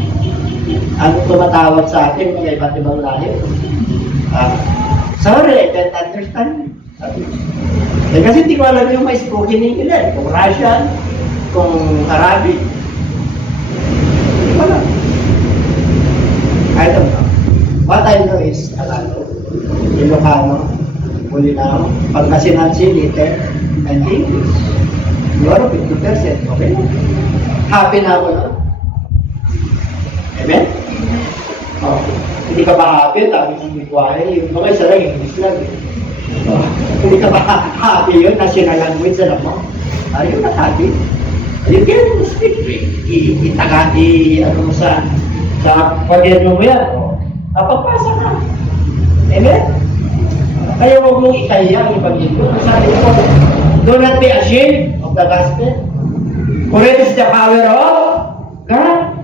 Ano tumatawag sa atin, mga iba't ibang lahi. Sorry, I can't understand. Kasi hindi ko alam yung may spoken English. Kung Russian, kung Arabic. Hindi ko alam. I don't know. What I know is Tagalog, Ilocano, Bolinao, Pangasinan City, and English. Siguro 50%, okay? Happy na ako, no? Amen? Oh, hindi ka ba happy? Sabi ng Mikwahe, yung mga isa lang, English lang. Oh, hindi ka ba happy yun? National language, alam mo? Are you not happy? You can speak ano mo sa pag-ano mo yan. Pagpasa ka. Amen? Kaya huwag mong ikaya ang ipag-ito. Sabi ko, do not be ashamed of the gospel. For it is the power of God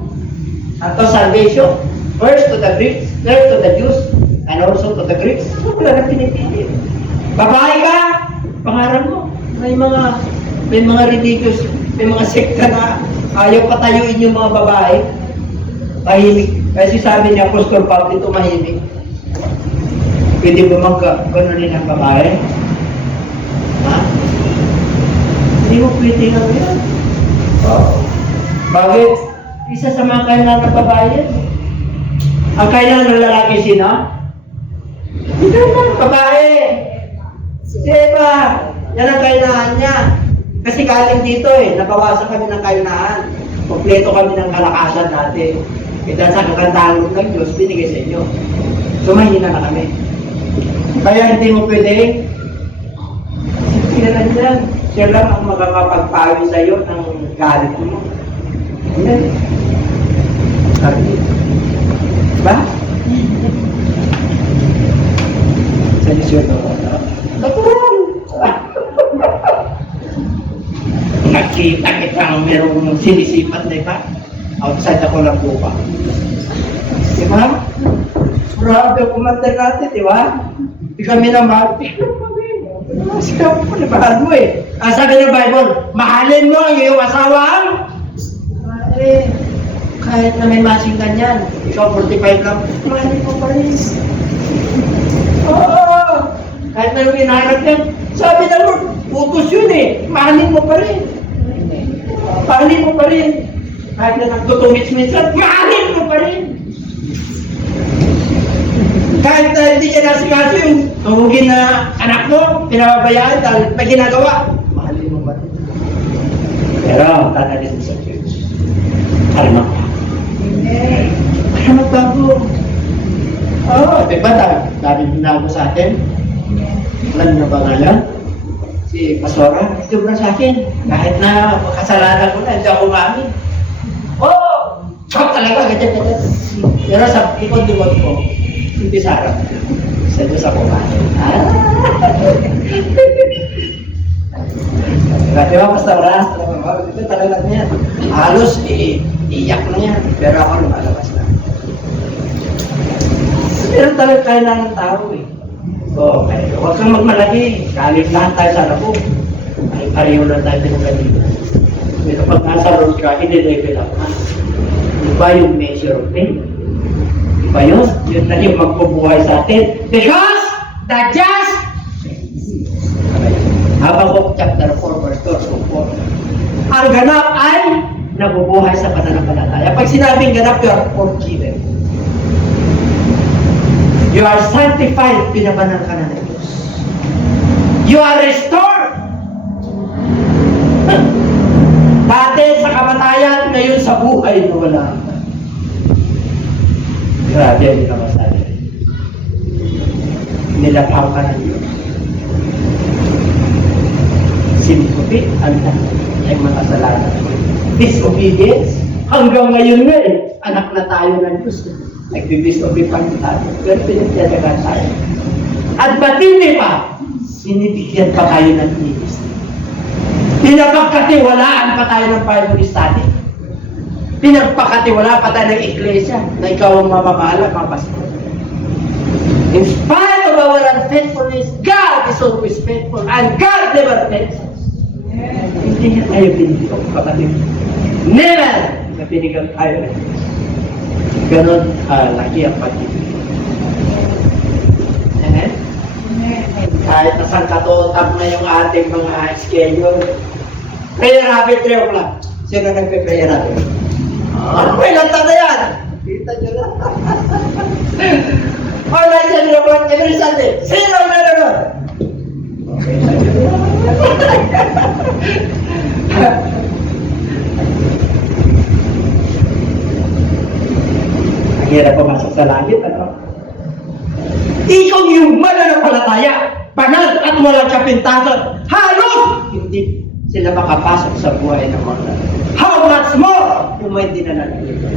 unto salvation. First to the Greeks, third to the Jews, and also to the Greeks. Wala na pinipili. Babae ka, pangarap mo. May mga religious, may mga sekta na ayaw patayuin yung mga babae. Tahimik. Kasi sabi niya, Apostol Pablo, ito mahimik. Pwede ba mag-ganunin ang babae? Ha? Hindi mo pwede nga yan. Bakit? Isa sa mga kailangan ng babae yan. Ang kailangan ng lalaki sino? Hindi naman, babae. Si Eva, yan ang kailangan niya. Kasi galing dito eh, nabawasan kami ng kailangan. Kompleto kami ng kalakasan natin. Kaya sa kakantahan ng Diyos, binigay sa inyo. So mahina na kami. Kaya hindi mo pwede, sila lang dyan. Siya lang ang makakapagpawi sa iyo ng galit mo. Amen. Diba? Sa Diyos yun. Natural. Nakita kita ang merong sinisipat na iba. Outside ako lang buka. Diba? Grabe ang kumantar natin, diba? Di kami na mati. Sika po, nabahal mo eh. Sabi ng Bible, mahalin mo ang iyong asawa. Kahit na may masing ganyan, ikaw 45 lang, mahalin mo pa rin. Oo. Kahit na yung inaharap yan, sabi ng Lord, utos yun eh, mahalin mo pa rin. Mahalin mo pa rin. Kahit na nagtutumits minsan, mahalin mo pa rin. Kahit na hindi niya nasikaso yung tumugin na anak mo, pinababayaan dahil may ginagawa, mahalin mo pa rin. Pero, tanalis mo sa church. Para magbago. Para magbago. Oo, diba dami binago sa atin? Alam niyo ba nga yan? Si Pastora, ito ba sa akin? Kahit na kasalanan ko na, hindi ako umamin. Oo! Shock talaga, ganyan. Pero sa ikot-ikot ko, hindi sa harap. Sa Diyos ako umamin. Di ba, Pastora? Ito talaga niya. Halos, iiyak na yan. Pero ako lumalabas na. Pero talaga kailangan ng tao eh. So, okay. Huwag kang magmalaki. Kalit lahat tayo sa labo. Ay, pareho lang tayo pinagalitan. Pero pag nasa road ka, i-level up na. Iba yung measure of pain. Iba yun. Yun na yung magbubuhay sa atin. Because the just Habakuk chapter 4 verse 4. Ang ganap ay nabubuhay sa pananampalataya. Pag sinabing ganap, you are forgiven. You are sanctified, pinabanal ka na ng Diyos. You are restored. Dati sa kamatayan, ngayon sa buhay na wala. Grabe ang namasabi. Nilapang ka ng Diyos. Sinipupit ang ay makasalanan. Disobedience. Hanggang ngayon nga anak na tayo ng Diyos. Nagbibisobey pa tayo. Pero pinagdadagan tayo. At matindi pa, sinibigyan pa tayo ng ministry. Pinapagkatiwalaan pa tayo ng Bible study. Pinagpakatiwalaan pa tayo ng iglesia na ikaw ang mamamahala, mapasko. In spite of our unfaithfulness, God is always faithful and God never fails us. Hindi niya tayo binigyan, kapatid. Never na binigyan tayo. Ganon lagi ang pag-ibig. Amen? Kahit nasang katotab na yung ating mga schedule. Prayer habit 3 o'clock. Sino nagpe-prayer habit? Ano ba ilang na yan? Kita nyo lang. Online sa 3 o'clock every Sunday. Sino na naman? Okay, ang hirap pumasok sa langit, ano? Ikaw yung mananampalataya, banal at walang kapintasan. Halos hindi sila makapasok sa buhay ng mga. How much more yung may dinanalitan?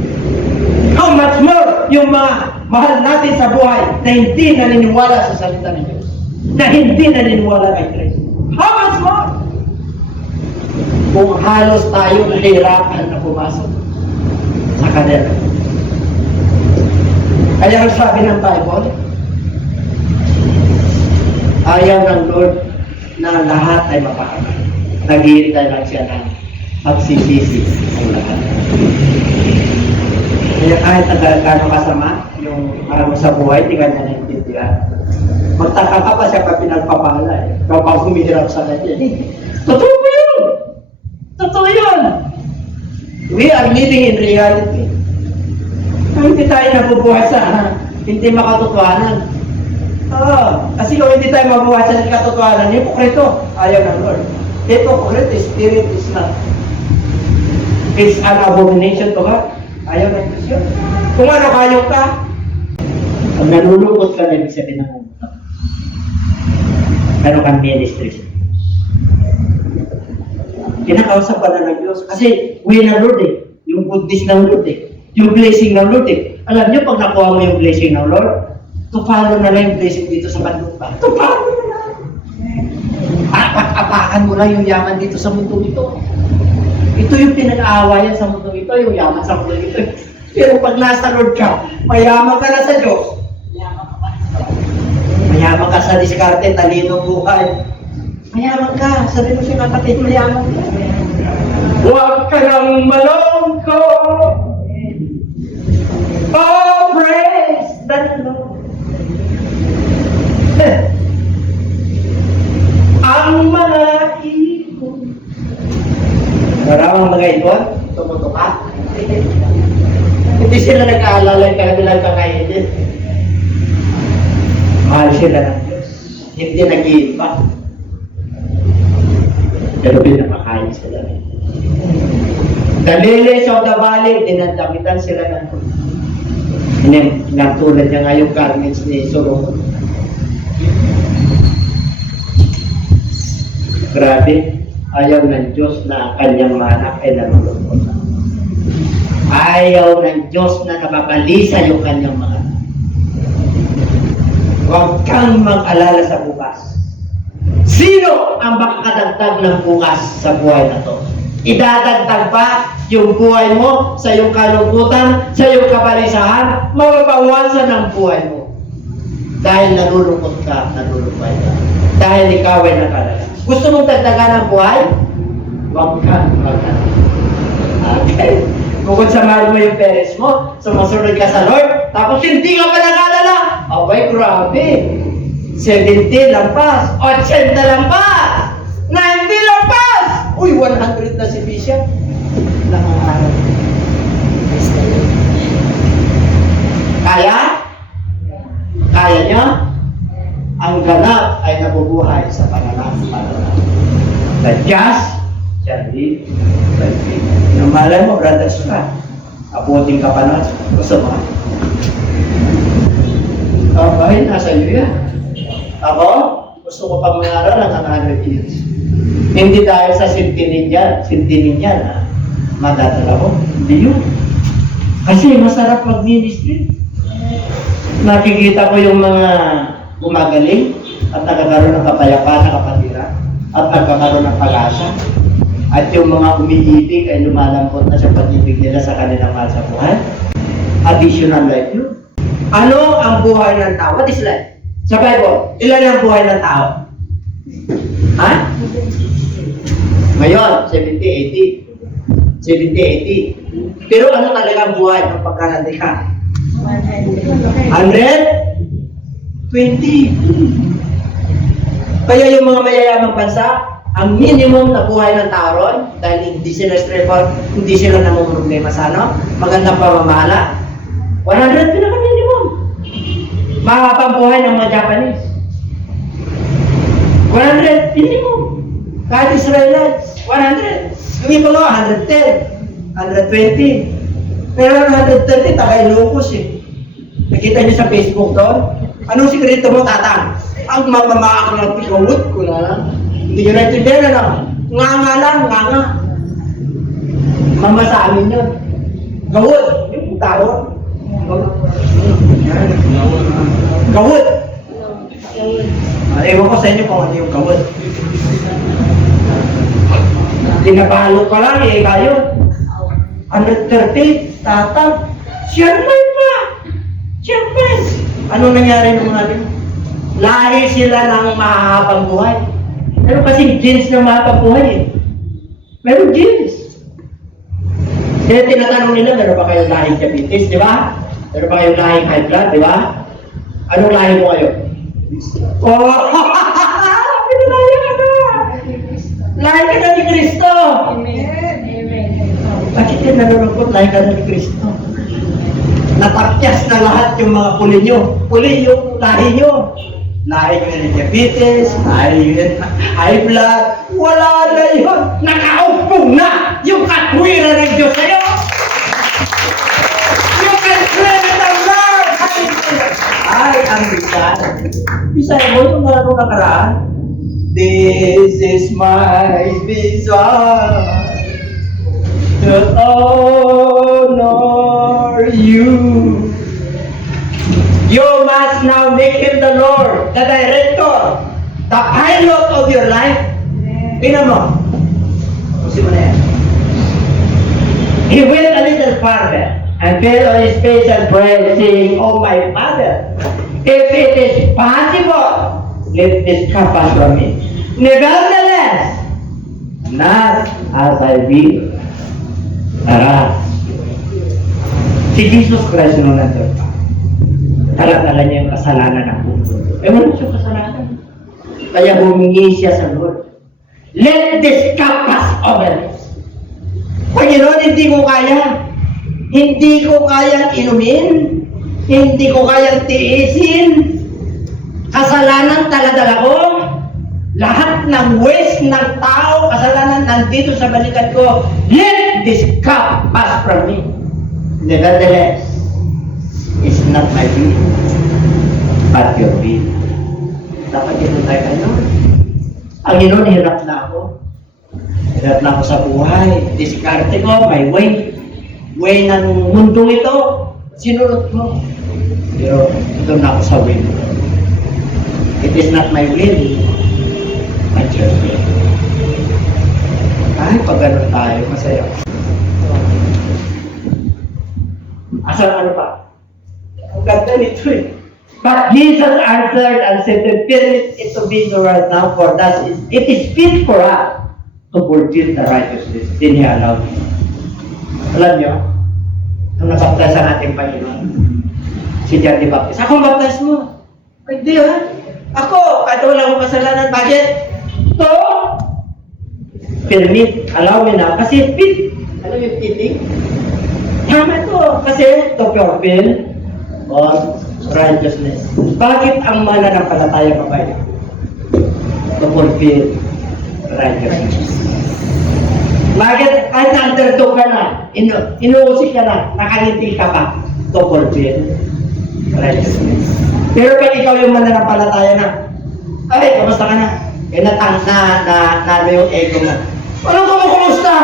How much more yung mga mahal natin sa buhay na hindi naniniwala sa salita ng Diyos? Na hindi naniniwala kay Kristo? How much more? Kung halos tayo nahihirapan na pumasok sa kanila. Kaya ang sabi ng Bible, ayaw ng Lord na lahat ay mapakaman. Naghihintay lang siya ng pagsisisi ang lahat. Kaya kahit nagkano kasama, yung marami sa buhay, di ka niya naintindihan. Magtaka ka pa siya pa pinagpapala eh. Kapag humihirap sa kanya. Totoo ba yun? Totoo yun! We are living in reality. Hindi tayo nabubuhay sa hindi makatotohanan. Kasi kung hindi tayo mabubuhay sa katotohanan, hipokrito, ayaw ng Lord. Hypocrite, spirit is not. It's an abomination to God. Ayaw ng Diyos yun. Kung ano kayo ka, pag nalulukot ka na, ibig sabihin ng umutok. Ano kang ministry? Kinakausap pa na ng Diyos. Kasi, uwi ng Lord eh. Yung goodness ng Lord eh. Yung blessing ng Lord eh. Alam niyo, pag nakuha mo yung blessing ng Lord, tupalo na lang yung blessing dito sa bandong pa. Tupalo na lang. Apakan mo lang yung yaman dito sa mundo ito. Ito yung pinag-aawayan sa mundo ito, yung yaman sa mundo ito. Pero pag nasa Lord ka, mayaman ka na sa Diyos. Mayaman ka sa diskarte, talino buhay. Mayaman ka. Sabi mo siya kapatid, mayaman ka. Huwag ka nang malungkot. Oh, praise the Lord. Ang mga ibon. Maraming mga ito, tumutuka. Hindi sila nag-aalala yung kanilang kakainin. Mahal sila ng Diyos. Hindi nag-iiba. Pero pinapakain sila rin. The lilies of the valley, dinadamitan sila ng natulad niya nga yung garments ni Solomon. Grabe, ayaw ng Diyos na kanyang manak ay nalulungkot. Ayaw ng Diyos na nababalisa yung kanyang mga. Huwag kang mag-alala sa bukas. Sino ang makakadagdag ng bukas sa buhay na to? Idadagdag ba yung buhay mo sa iyong kalungkutan, sa iyong kabalisahan, mababawasan ang buhay mo. Dahil nalulungkot ka, nalulungkot ka. Dahil ikaw ay nakalala. Gusto mong dagdagan ang buhay? Huwag ka maghanap. Okay? Bukod sa mahal mo yung parents mo, sumusunod ka sa Lord, tapos hindi ka pa nakalala. Abay, grabe. 70 lampas, 80 lampas, 90 lampas. Uy, 100 na si Bishop. Nangangarap. Kaya? Kaya niya? Ang ganap ay nabubuhay sa pananampalataya. The just shall live by faith. Yung malay mo, brothers ka. Abutin ka pa na. Gusto mo? Okay, nasa iyo yan. Ako, gusto ko pang mangaral ng 100 years. Hindi dahil sa sintinin yan, ha? Madadala ko. Hindi yun. Kasi masarap mag-ministry. Nakikita ko yung mga gumagaling at nagkakaroon ng kapayapaan na kapatira at nagkakaroon ng pag-asa. At yung mga umiibig ay lumalambot na sa pag-ibig nila sa kanilang mahal sa buhay. Additional life yun. Ano ang buhay ng tao? What is life? Sa Bible, ilan ang buhay ng tao? Ha? Ngayon, 70, 80. 70, 80. Pero ano talaga ang buhay ng pagkalandi ka? 120. Kaya yung mga mayayamang bansa, ang minimum na buhay ng tao ron, dahil hindi sila stressful, hindi sila namumroblema sa ano, magandang pamamahala, 100 pinaka-minimum. Mahapang buhay ng mga Japanese. 100 minimum. Kahit Israelites, 100. Yung iba nga, 110, 120. Pero 130, taga-Ilocos eh. Nakita niyo sa Facebook doon? Anong sikreto mo, tatang? Ang mamamaak ng pikawot ko na lang. Hindi nyo naintindihan, ano? Nga lang, nga. Mama sa amin yun. Gawot. Yung tawag. Gawot. Ewan ko sa inyo kung ano yung gawot. Tinapalo ka lang eh, kayo. 130, tatang. Siyempre pa! Siyempre! Ano nangyari ng mga din? Lahi sila ng mahabang buhay. Pero kasi genes ng mahabang buhay eh. Meron genes. Kaya tinatanong nila, meron ba kayong lahing diabetes, di ba? Meron ba kayong lahing high blood, di ba? Anong lahi mo kayo? Oh! Pinalaya ka na! Lahi ka na ni Kristo! Amen. Bakit yan nalulungkot? Lahi ka na ni Kristo. Natapyas na lahat yung mga puli nyo. Puli yung lahi nyo. Lahi nyo yung diabetes, lahi nyo yung high blood. Wala na yun. Nakaupo na yung katwiran ng Diyos sa'yo. You can claim it ang Lord. Ay, ang bisan. Bisan mo yung mga nakaraan. This is my vision to honor you. You must now make Him the Lord, the director, the pilot of your life. Tingnan mo. Pusin mo na yan. He went a little farther and fell on his face and prayed, saying, "Oh my Father, if it is possible, let this cup pass from me. Nevertheless, not as I will." Tara. Si Jesus Christ nung nandun pa. Tala-tala niya yung kasalanan ng mundo. Wala siya kasalanan. Kaya humingi siya sa Lord. Let this cup pass over me. Panginoon, hindi ko kaya. Hindi ko kayang inumin. Hindi ko kayang tiisin. Kasalanan taladala ko. Lahat ng waste ng tao, kasalanan nandito sa balikat ko. Let this cup pass from me. Nevertheless, it's not my will, but your will. Dapat ito tayo ano? Ang Panginoon, hirap na ako. Hirap na ako sa buhay. Diskarte ko, my way. Way ng mundong ito. Sinunod ko. Pero ito na ako sa will. It is not my will, but your will. Ay, pag ganun tayo, masaya. Asa ano pa? Ang ganda nito eh. But Jesus answered and said, "Permit it to be so right now, for that it is fit for us to fulfill the righteousness." Then He allowed me. Alam niyo, nung nabaptize ang ating Panginoon, si John the Baptist, "Ako baptize mo." Hindi ha? Ako, kahit wala akong kasalanan, bakit? To, permit, allow me na, kasi fit. Alam yung fitting? Tama to, kasi to fulfill or righteousness. Bakit ang mananampalataya pa ba yun? To fulfill righteousness. Bakit kahit na-underdog ka na, inuusik ka na, nakangiti ka pa, to fulfill righteousness. Pero pag ikaw yung mananampalataya na, ay, kamusta ka na? Eh, na yung ego mo. Anong kumusta?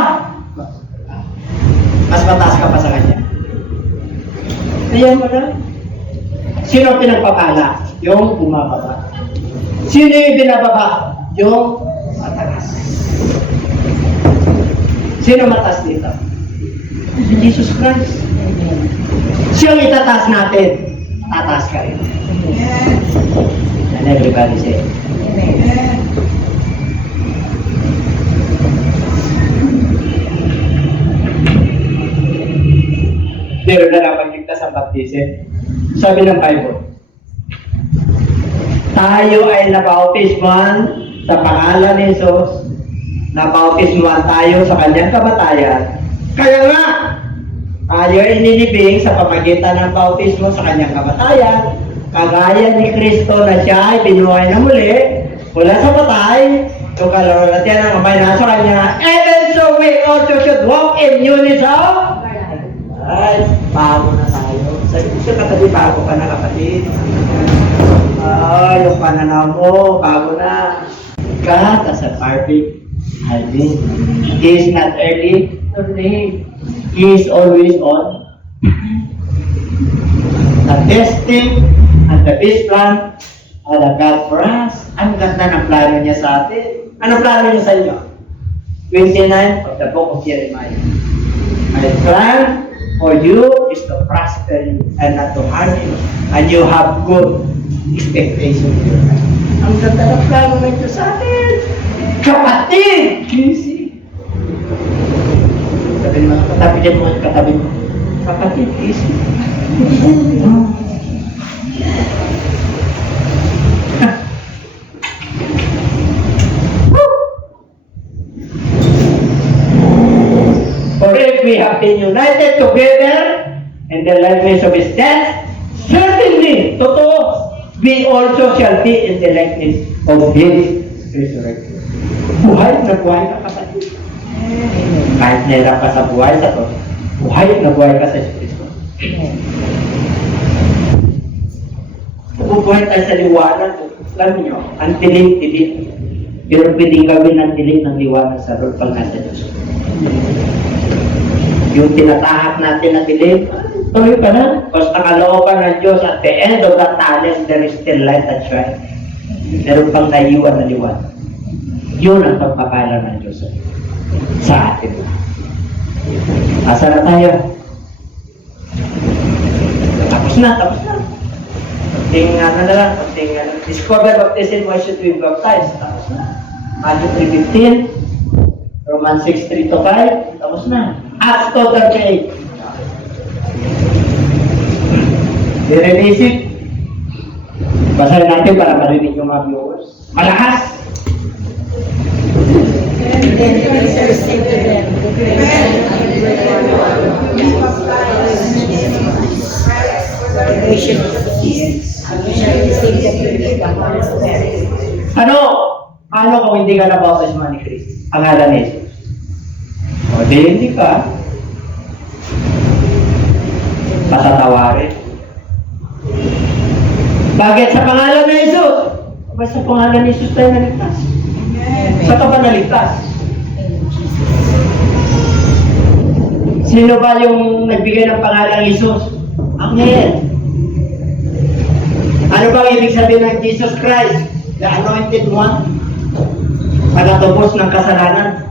Mas mataas ka pa sa kanya. Ayan mo na. Sino ang pinagpapala? Yung bumababa. Sino yung binababa? Yung mataas. Sino mataas dito? Jesus Christ. Siyang itataas natin, tataas ka rin. And everybody say, Amen. Meron na lang pagligtas ang baptism. Sabi ng Bible, tayo ay nabautisman sa pangalan ni Jesus, nabautisman tayo sa kanyang kamatayan. Kaya nga, tayo ay inilibing sa pamagitan ng bautismo sa kanyang kamatayan, kagaya ni Kristo na siya ay binuhay na muli mula sa patay, yung kalawalatian ng kamay na sa kanya, even so we also should walk in newness of ay, bago na tayo. Sabi ko siya, katabi, bago ka na, kapatid. Ay, yung pananaw mo, bago na. God as a perfect husband. He is not early nor late. He is always on. The best thing and the best plan are the God for us. Ang ganda ng plano niya sa atin. Anong plano niya sa inyo? 29 of the book of Jeremiah. My plan for you is to prosper you and not to harm you, and you have good expectation in your life. Ang ganda ng plano ng Diyos sa atin. Kapatid! Easy. Sabi mo, katabi dyan mo, katabi mo. Kapatid, easy. For if we have been united together in the likeness of His death, certainly, totoo, we also shall be in the likeness of His resurrection. Buhay na buhay ka, kapatid. Kahit nahirap ka sa buhay sa to, buhay na buhay ka sa Kristo. Bubuhay tayo sa liwanag. Alam niyo, ang tiling-tiling. Pero pwedeng gawin ang tiling ng liwanag sa Lord pag nasa Diyos. Yung tinatahak natin na dilim, tuloy pa na. Basta kalooban ng Diyos, at the end of that tunnel, there is still light that shine. Meron pang naiwan na liwan. Yun ang pagpapala ng Diyos sa atin. Asa na tayo? Tapos na. Kunting ano na lang, discover baptism, why should we baptize? Tapos na. Matthew 3:15, Romans 6:3-5, tapos na. Acts 2:38. Very basic. Basahin natin para marinig yung mga viewers. Malakas! Ano kung hindi ka nabautisman ni Kristo? Ang ngalan ni Jesus. O di hindi ka. Patatawarin. Bakit? Sa pangalan ni Jesus. Bakit sa pangalan ni Jesus tayo naligtas? Sa ka ba naligtas? Sino ba yung nagbigay ng pangalan ni Jesus? Angel. Ano ba ibig sabihin ng Jesus Christ? The Anointed One? Pagkatubos ng kasalanan.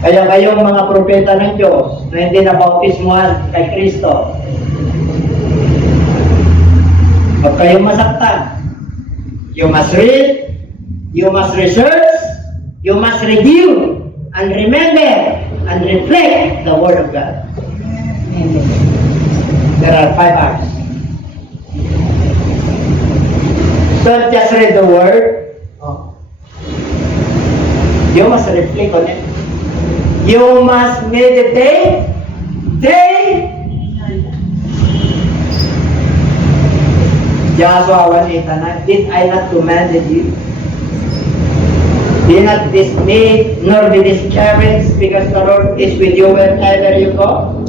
Kaya kayong mga propeta ng Diyos na hindi nabautismuhan kay Kristo, Huwag kayong masaktan. You must read, you must research, you must review, and remember, and reflect the Word of God. There are 5 R's. Don't just read the Word. Oh. You must reflect on it. You must meditate day. Joshua 1:8-9. Did I not commanded you? Be not dismayed, nor be discouraged, because the Lord is with you wherever you go.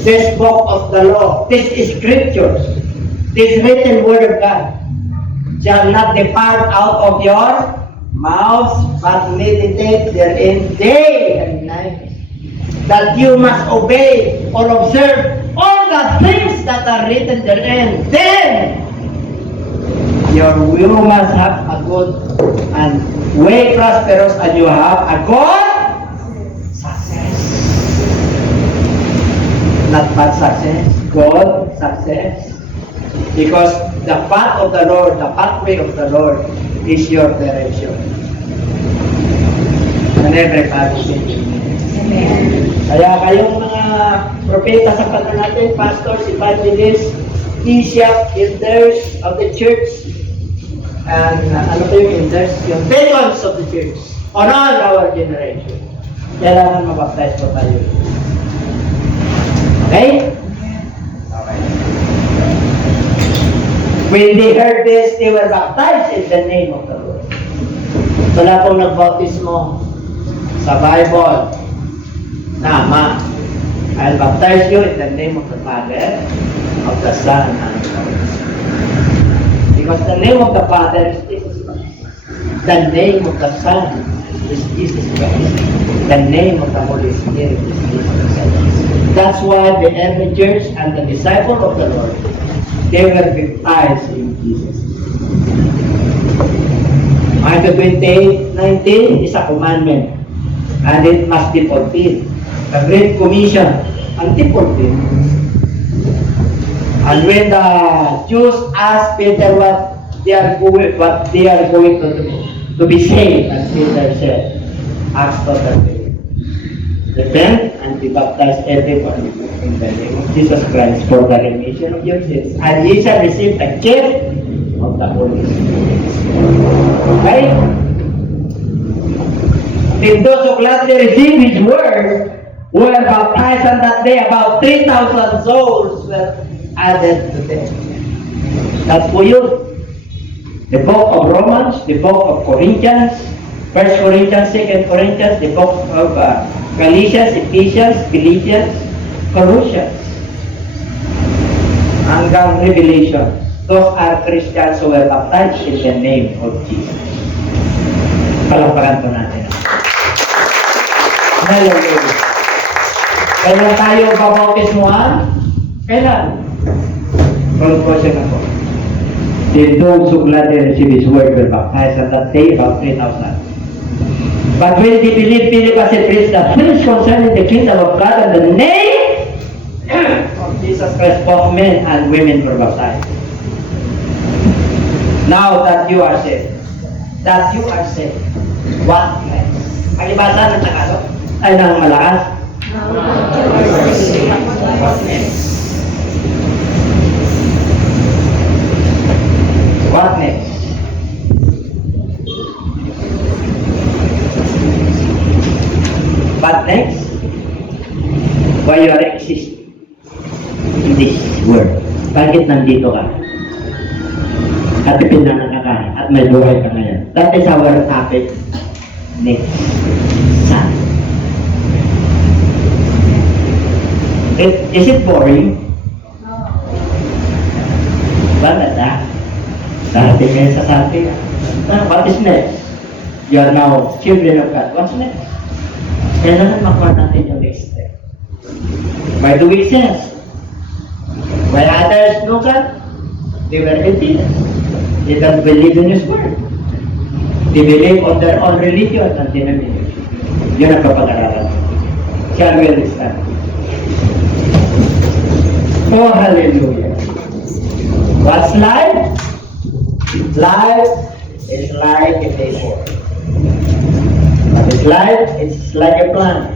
This book of the law, this is scriptures, this written word of God, shall not depart out of your mouth, but meditate therein day and night, that you must obey or observe all the things that are written therein. Then you must have a good and way prosperous, and you have a good success. Not bad success, good success. Because the path of the Lord, the pathway of the Lord is your direction. And everybody say amen. Kaya kayong mga propeta sa panahon natin, pastors, evangelists, bishops, elders of the church, and ano pa yung elders? Yung deacons of the church, on all our generation. Kailangan mabaptize po tayo. Okay? Okay. When they heard this, they were baptized in the name of the Lord. Wala pong nagbautismo sa Bible na Ama, I'll baptize you in the name of the Father, of the Son, and of the Holy Spirit. Because the name of the Father is Jesus Christ. The name of the Son is Jesus Christ. The name of the Holy Spirit is Jesus Christ. That's why the early church and the disciples of the Lord, they were baptized in Jesus. Matthew 28:19 is a commandment, and it must be fulfilled. The Great Commission, and be fulfilled. And when the Jews asked Peter what they are going to do to be saved, and Peter said, Acts 2:38, repent and be baptized everyone in the name of Jesus Christ for the remission of your sins, and ye shall receive the gift of the Holy Spirit. Okay? If those who gladly receive His word were baptized on that day, about 3,000 souls were added to them. That's for you. The book of Romans, the book of Corinthians, 1 Corinthians, 2 Corinthians, the book of Galatians, Ephesians, Philippians, Colossians, hanggang Revelation. Those are Christians who were baptized in the name of Jesus. Palakpakan po natin. Hallelujah. Kailan tayo babautismuhan? Kailan? Conclusion na po. Then those who gladly receive His word were baptized on that day, about 3,000. But when they believed, Philip as a priest, the things concerning the kingdom of God and the name of Jesus Christ, both men and women were baptized. Now that you are saved, what next? Ang ibasa ng Tagalog ay ng malakas. What next? What next? What next? Why you are existing in this world? Bakit nandito ka? At ipinanang ka at may buhay ka ngayon. That is our topic next Sunday. Is it boring? Bakit darating kayo sa Sunday. What is next? You are now children of God. What's next? Kailangan makuha natin yung next step. Why do we sense? Why others know God? They were atheists. They don't believe in His word. They believe on their own religion and denomination. Yun ang kapag-aralan. Shall we understand? Oh, hallelujah. What's life? Life is like a paper. What is life? It's like a plant.